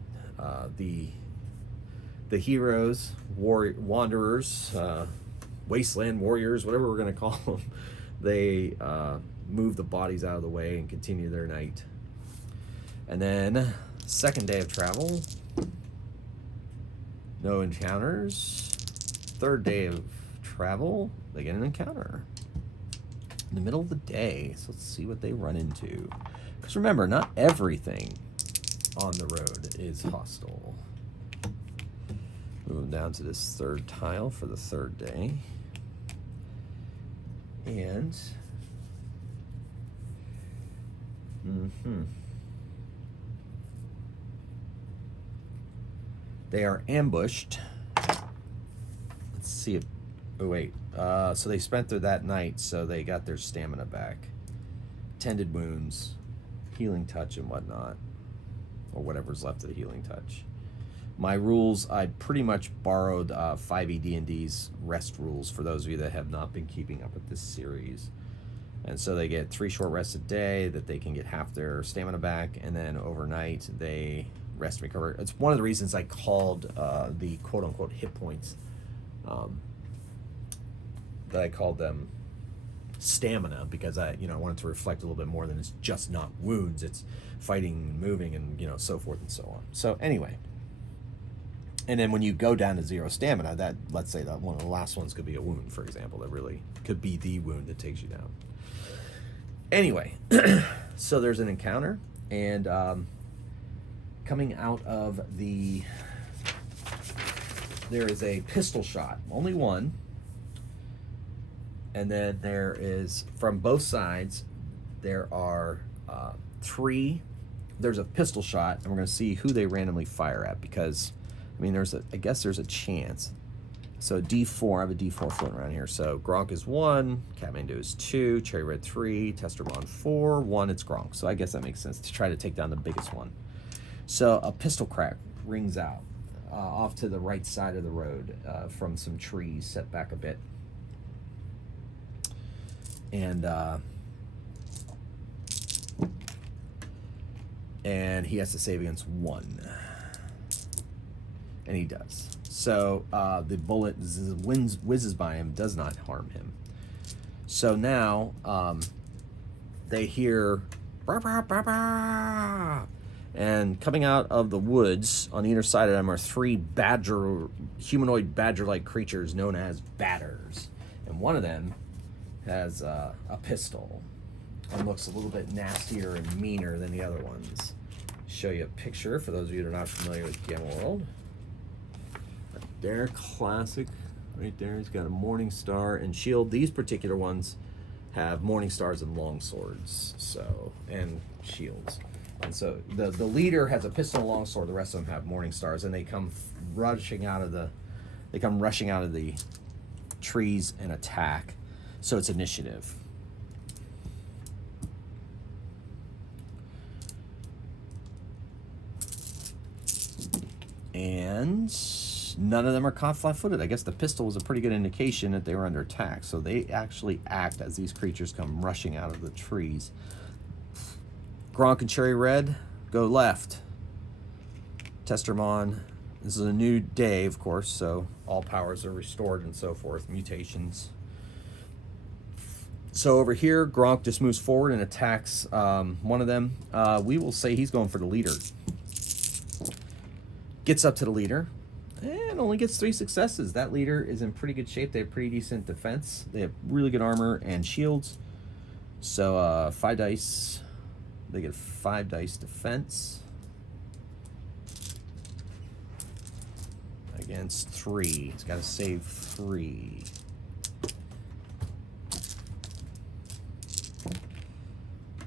The heroes, wanderers, wasteland warriors, whatever we're going to call them, they move the bodies out of the way and continue their night. And then, second day of travel, no encounters. Third day of travel, they get an encounter in the middle of the day. So let's see what they run into. Because remember, not everything on the road is hostile. Moving down to this third tile for the third day. And they are ambushed. Let's see if, oh wait, so they spent that night, so they got their stamina back. Tended wounds, healing touch and whatnot, or whatever's left of the healing touch. My rules, I pretty much borrowed 5e D&D's rest rules for those of you that have not been keeping up with this series. And so they get 3 short rests a day, that they can get half their stamina back, and then overnight they rest and recover. It's one of the reasons I called the quote-unquote hit points, that I called them stamina, because I wanted to reflect a little bit more than it's just not wounds. It's fighting, moving, and so forth and so on. So anyway. And then when you go down to 0 stamina, that, let's say that one of the last ones could be a wound, for example, that really could be the wound that takes you down. Anyway, so there's an encounter, and coming out of there is a pistol shot, only 1. And then there is, from both sides, there are 3. There's a pistol shot, and we're going to see who they randomly fire at, because I guess there's a chance. So D4, I have a D4 floating around here. So Gronk is 1, Catmando is 2, Cherry Red 3, Testermon 4, 1, it's Gronk. So I guess that makes sense to try to take down the biggest one. So a pistol crack rings out off to the right side of the road from some trees set back a bit. And he has to save against 1. And he does. So the bullet whizzes by him, does not harm him. So now they hear, "Bah, bah, bah, bah." And coming out of the woods on the inner side of them are 3 humanoid badger-like creatures known as batters. And one of them has a pistol and looks a little bit nastier and meaner than the other ones. Show you a picture for those of you that are not familiar with Game World. There, classic, right there. He's got a morning star and shield. These particular ones have morning stars and long swords, and shields. And so the leader has a pistol and a long sword. The rest of them have morning stars, and they come rushing out of the trees and attack. So it's initiative. And none of them are caught flat-footed. I guess the pistol was a pretty good indication that they were under attack. So they actually act as these creatures come rushing out of the trees. Gronk and Cherry Red go left. Testermon, this is a new day, of course, so all powers are restored and so forth, mutations. So over here, Gronk just moves forward and attacks one of them. We will say he's going for the leader. Gets up to the leader And only gets 3 successes. That leader is in pretty good shape. They have pretty decent defense. They have really good armor and shields. So 5 dice. They get 5 dice defense. Against 3. It's got to save 3.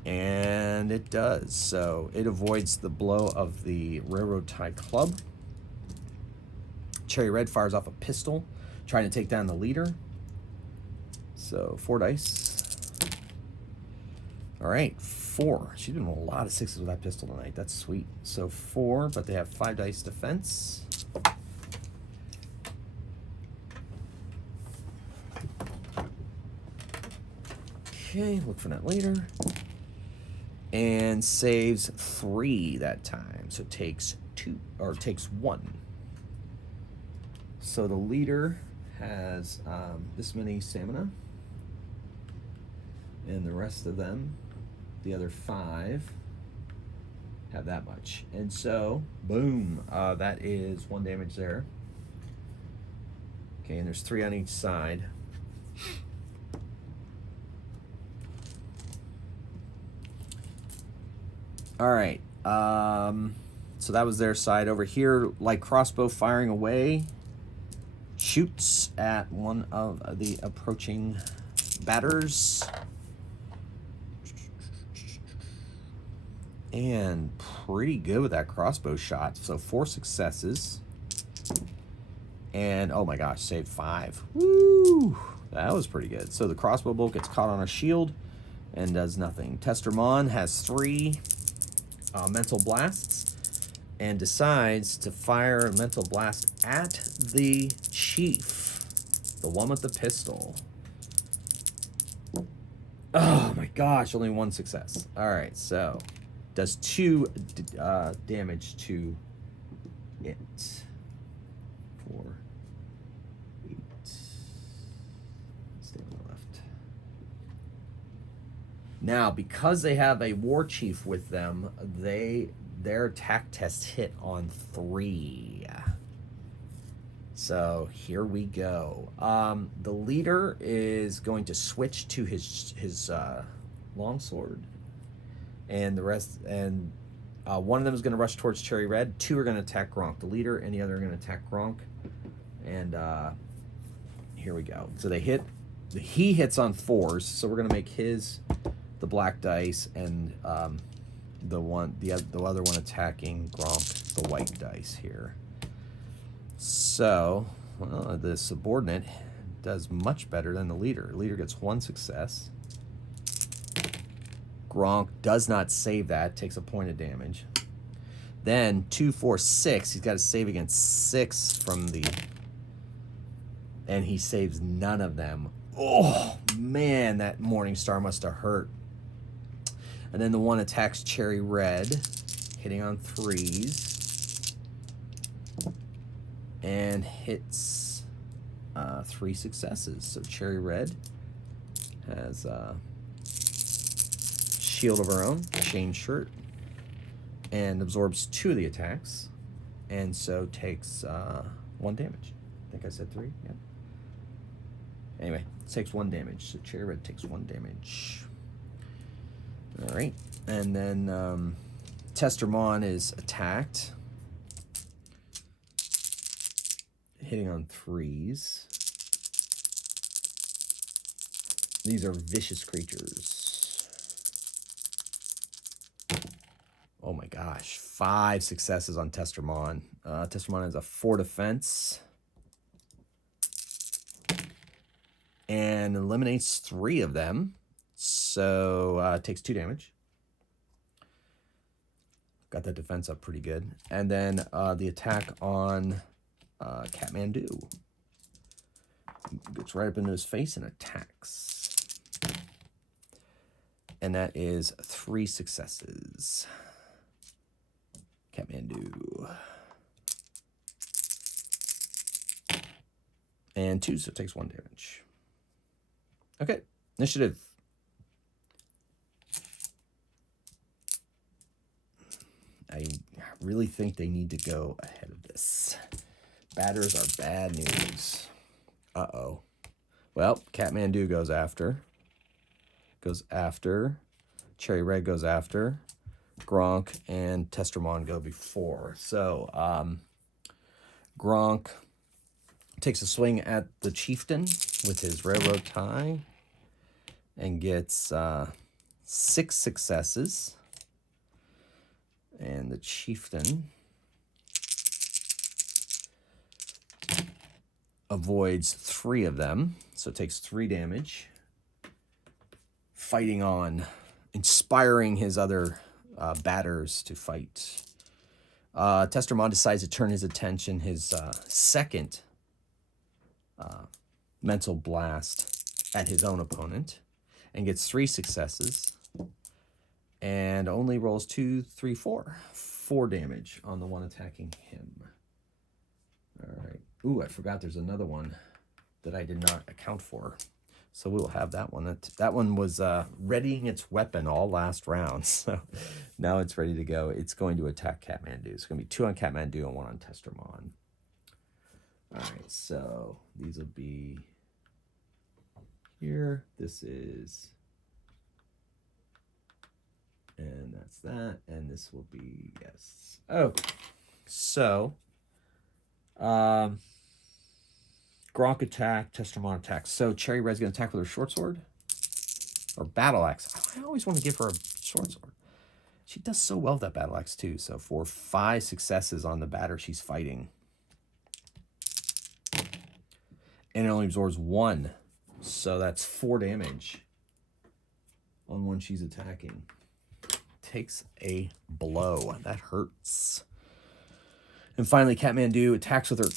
And it does. So it avoids the blow of the railroad tie club. Cherry Red fires off a pistol, trying to take down the leader. So 4 dice. All right, 4. She's been rolling a lot of 6s with that pistol tonight. That's sweet. So 4, but they have 5 dice defense. Okay, look for that later. And saves 3 that time. So takes 2, or takes 1. So the leader has this many stamina. And the rest of them, the other 5, have that much. And so, boom, that is 1 damage there. Okay, and there's 3 on each side. All right, so that was their side. Over here, light crossbow firing away, shoots at one of the approaching batters. And pretty good with that crossbow shot. So 4 successes. And, oh my gosh, saved 5. Woo! That was pretty good. So the crossbow bolt gets caught on a shield and does nothing. Testermon has 3 mental blasts and decides to fire a mental blast at the chief, the one with the pistol. Oh my gosh, only 1 success. All right, so does 2 damage to it. 4, 8. Stay on the left. Now, because they have a war chief with them, their attack test hit on 3. So here we go. The leader is going to switch to his longsword, and the rest, and one of them is going to rush towards Cherry Red. 2 are going to attack Gronk. The leader and the other are going to attack Gronk. And here we go. So they hit. He hits on 4s. So we're going to make his the black dice, and the other one attacking Gronk the white dice here. So the subordinate does much better than the leader. The leader gets 1 success. Gronk does not save that, takes a point of damage. Then 2, 4, 6. He's got to save against 6 from the, and he saves none of them. Oh man, that Morning Star must have hurt. And then the one attacks Cherry Red, hitting on 3s, and hits 3 successes. So Cherry Red has shield of her own, chain shirt, and absorbs 2 of the attacks, and so takes 1 damage. I think I said 3. Yeah. Anyway, it takes 1 damage. So Cherry Red takes 1 damage. All right, and then Testermon is attacked, hitting on 3s. These are vicious creatures. Oh my gosh, 5 successes on Testermon. Testermon has a 4 defense and eliminates 3 of them. So it takes 2 damage. Got that defense up pretty good. And then the attack on Catmandu gets right up into his face and attacks. And that is 3 successes. Catmandu. And 2, so it takes 1 damage. Okay, initiative. I really think they need to go ahead of this. Batters are bad news. Uh-oh. Well, Kathmandu goes after. Cherry Red goes after. Gronk and Testermon go before. So, Gronk takes a swing at the Chieftain with his railroad tie and gets 6 successes. And the Chieftain avoids 3 of them, so it takes 3 damage. Fighting on, inspiring his other batters to fight. Testermon decides to turn his attention, his second mental blast at his own opponent, and gets 3 successes, and only rolls 2, 3, 4. 4 damage on the one attacking him. All right. Ooh, I forgot there's another one that I did not account for. So we'll have that one. That one was readying its weapon all last round. So now it's ready to go. It's going to attack Kathmandu. It's going to be 2 on Kathmandu and 1 on Testermon. All right, so these will be here. This is, and that's that. And this will be, yes. Oh, so Gronk attack, Testermon attack. So Cherry Red's going to attack with her short sword or battle axe. I always want to give her a short sword. She does so well with that battle axe too. So for 5 successes on the batter she's fighting. And it only absorbs 1. So that's 4 damage on one she's attacking. Takes a blow. That hurts. And finally, Kathmandu attacks with her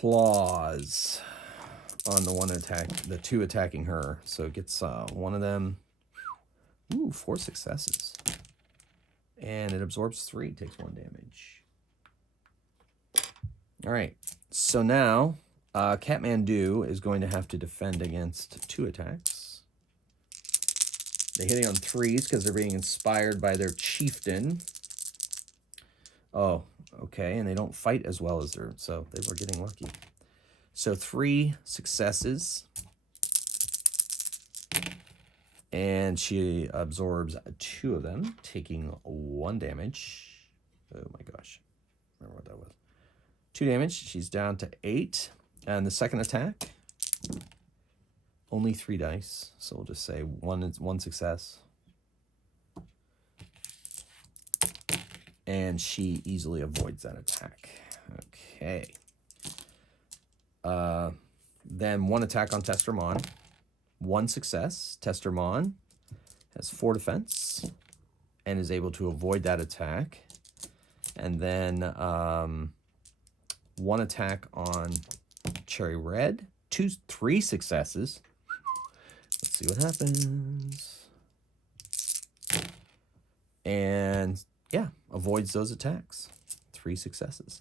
claws on the one attack, the 2 attacking her. So it gets 1 of them. Ooh, 4 successes. And it absorbs 3, takes 1 damage. All right. So now, Kathmandu is going to have to defend against 2 attacks. They're hitting on 3s because they're being inspired by their chieftain. Oh, okay, and they don't fight as well as their, so they were getting lucky. So 3 successes. And she absorbs 2 of them, taking 1 damage. Oh my gosh. Remember what that was. 2 damage. She's down to 8. And the second attack, only 3 dice. So we'll just say 1 success. And she easily avoids that attack. Okay. Then 1 attack on Testermon. 1 success. Testermon has 4 defense and is able to avoid that attack. And then 1 attack on Cherry Red. 3 successes. Let's see what happens. And yeah, avoids those attacks. 3 successes.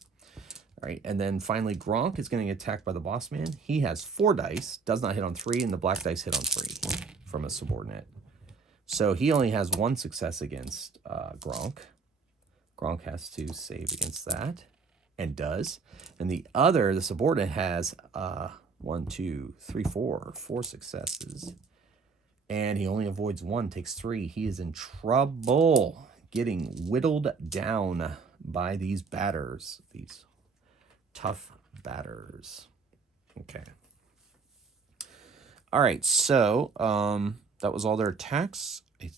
All right, and then finally Gronk is getting attacked by the boss man. He has 4 dice, does not hit on 3, and the black dice hit on 3 from a subordinate. So he only has 1 success against Gronk. Gronk has to save against that, and does. And the subordinate has 1, 2, 3, 4 successes. And he only avoids 1, takes 3. He is in trouble, getting whittled down by these batters, these tough batters. Okay. All right, so that was all their attacks. I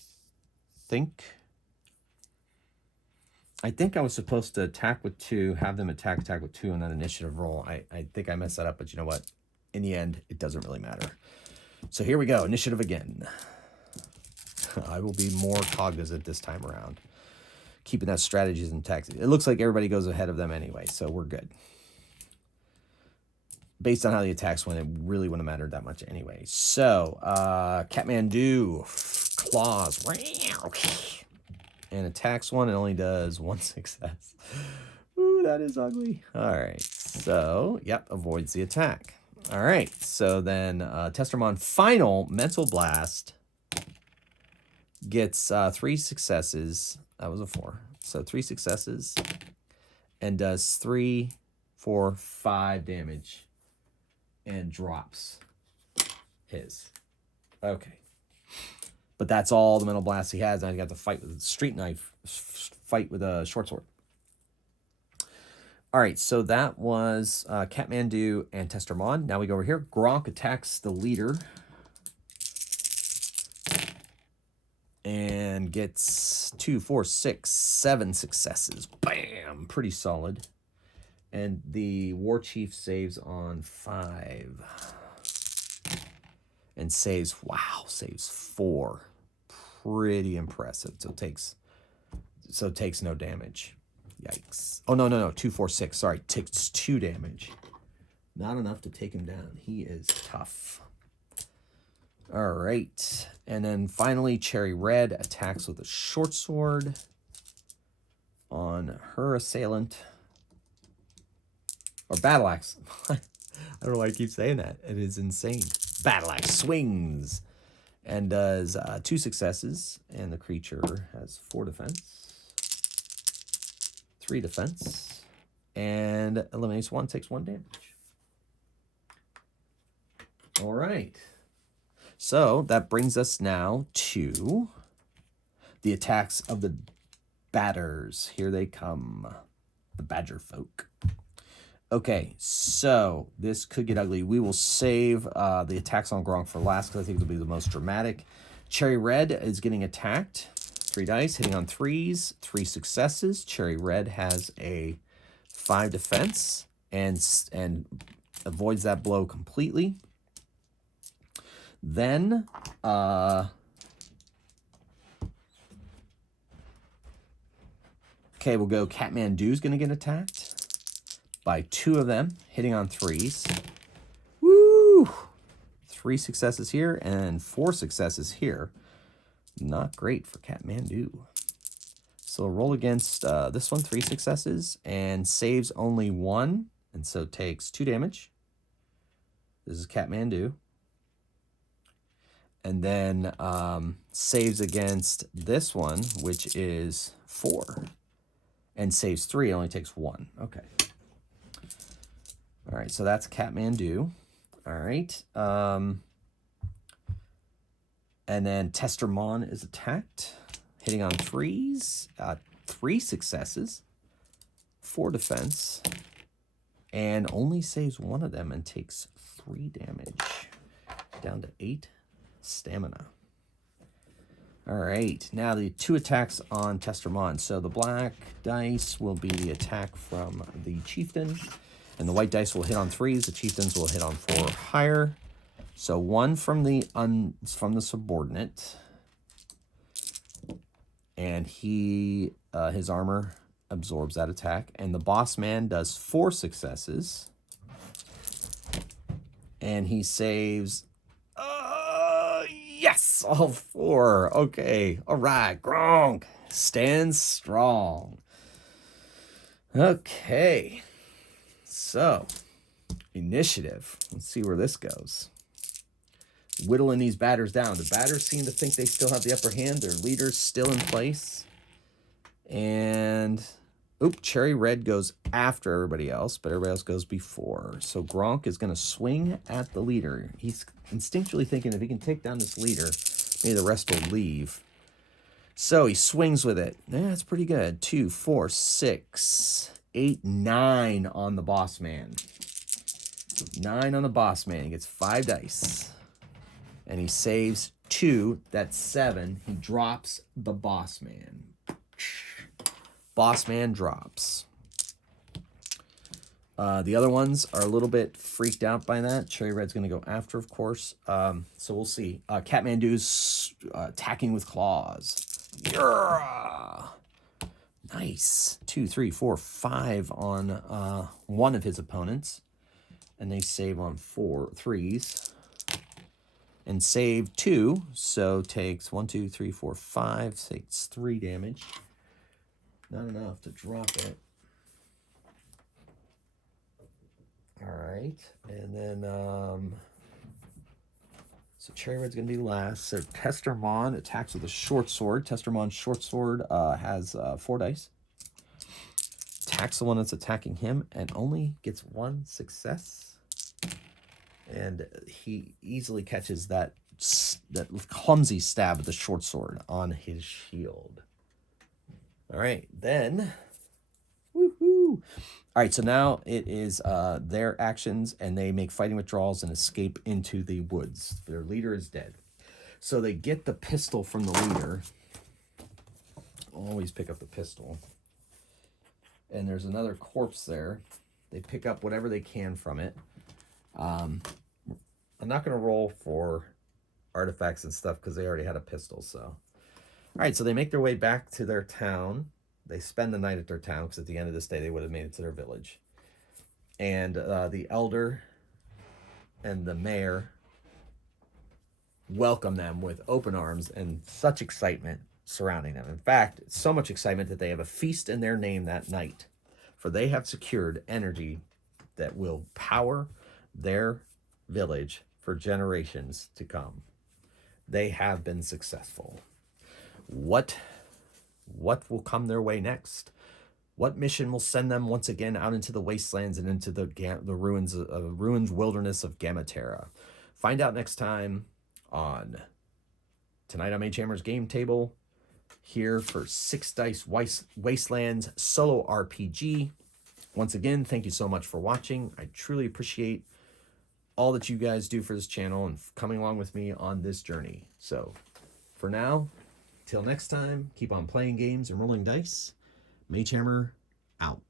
think I was supposed to attack with 2, have them attack with 2, and then initiative roll. I think I messed that up, but you know what? In the end, it doesn't really matter. So here we go, initiative again. I will be more cognizant this time around, keeping that strategies intact. It looks like everybody goes ahead of them anyway, so we're good. Based on how the attacks went, it really wouldn't have mattered that much anyway. So, Kathmandu, claws, and attacks 1 and only does 1 success. Ooh, that is ugly. All right, so, yep, avoids the attack. All right, so then Testermon, final mental blast, gets 3 successes. That was a 4. So 3 successes and does 3 for 5 damage and drops his. Okay. But that's all the mental blast he has. Now he got to fight with a street knife, fight with a short sword. All right, so that was Kathmandu and Testermon. Now we go over here. Gronk attacks the leader and gets 2, 4, 6, 7 successes. Bam! Pretty solid. And the war chief saves on 5. And saves 4. Pretty impressive. So it takes no damage. Yikes. Oh, no. 2, 4, 6. Sorry, takes 2 damage. Not enough to take him down. He is tough. All right. And then finally, Cherry Red attacks with a short sword on her assailant. Or battle axe. I don't know why I keep saying that. It is insane. Battle axe swings and does 2 successes. And the creature has 4 defense. 3 defense, and eliminates 1, takes 1 damage. All right. So that brings us now to the attacks of the batters. Here they come, the badger folk. Okay, so this could get ugly. We will save the attacks on Gronk for last because I think it'll be the most dramatic. Cherry Red is getting attacked. 3 dice, hitting on 3s, 3 successes. Cherry Red has a 5 defense and avoids that blow completely. Then, okay, we'll go Kathmandu's going to get attacked by 2 of them, hitting on 3s. Woo! 3 successes here and 4 successes here. Not great for Kathmandu. So roll against this one, 3 successes, and saves only 1, and so takes 2 damage. This is Kathmandu. And then saves against this one, which is 4, and saves 3, only takes 1. Okay. All right, so that's Kathmandu. All right. And then Testermon is attacked, hitting on 3s, 3 successes, 4 defense, and only saves 1 of them and takes 3 damage, down to 8 stamina. All right, now the 2 attacks on Testermon. So the black dice will be the attack from the chieftain, and the white dice will hit on 3s. The chieftains will hit on 4 or higher. So 1 from the subordinate, and his armor absorbs that attack. And the boss man does 4 successes, and he saves. Yes, all 4. Okay, all right. Gronk stands strong. Okay, so initiative. Let's see where this goes. Whittling these batters down. The batters seem to think they still have the upper hand. Their leader's still in place. And, Cherry Red goes after everybody else, but everybody else goes before. So Gronk is going to swing at the leader. He's instinctually thinking if he can take down this leader, maybe the rest will leave. So he swings with it. Yeah, that's pretty good. 2, 4, 6, 8, 9 on the boss man. 9 on the boss man. He gets 5 dice. And he saves 2. That's 7. He drops the boss man. Boss man drops. The other ones are a little bit freaked out by that. Cherry Red's going to go after, of course. So we'll see. Kathmandu's attacking with claws. Yeah! Nice. 2, 3, 4, 5 on one of his opponents. And they save on 4 3s. And save 2, so takes 1, 2, 3, 4, 5, takes 3 damage. Not enough to drop it. All right, and then so Cherry Red's gonna be last. So Testermon attacks with a short sword. Testermon's short sword has 4 dice. attacks the one that's attacking him and only gets 1 success. And he easily catches that clumsy stab with the short sword on his shield. All right, then. Woohoo! All right, so now it is their actions, and they make fighting withdrawals and escape into the woods. Their leader is dead. So they get the pistol from the leader. Always pick up the pistol. And there's another corpse there. They pick up whatever they can from it. I'm not going to roll for artifacts and stuff because they already had a pistol. So, all right, so they make their way back to their town. They spend the night at their town because at the end of this day they would have made it to their village. And the elder and the mayor welcome them with open arms and such excitement surrounding them. In fact, it's so much excitement that they have a feast in their name that night, for they have secured energy that will power their village for generations to come. They have been successful. What will come their way next? What mission will send them once again out into the wastelands and into the ruins wilderness of Gamatera? Find out next time on Tonight on Magehammer's Game Table, here for 6 Dice Wastelands Solo RPG. Once again, thank you so much for watching. I truly appreciate all that you guys do for this channel and coming along with me on this journey. So, for now, till next time, keep on playing games and rolling dice. Magehammer out.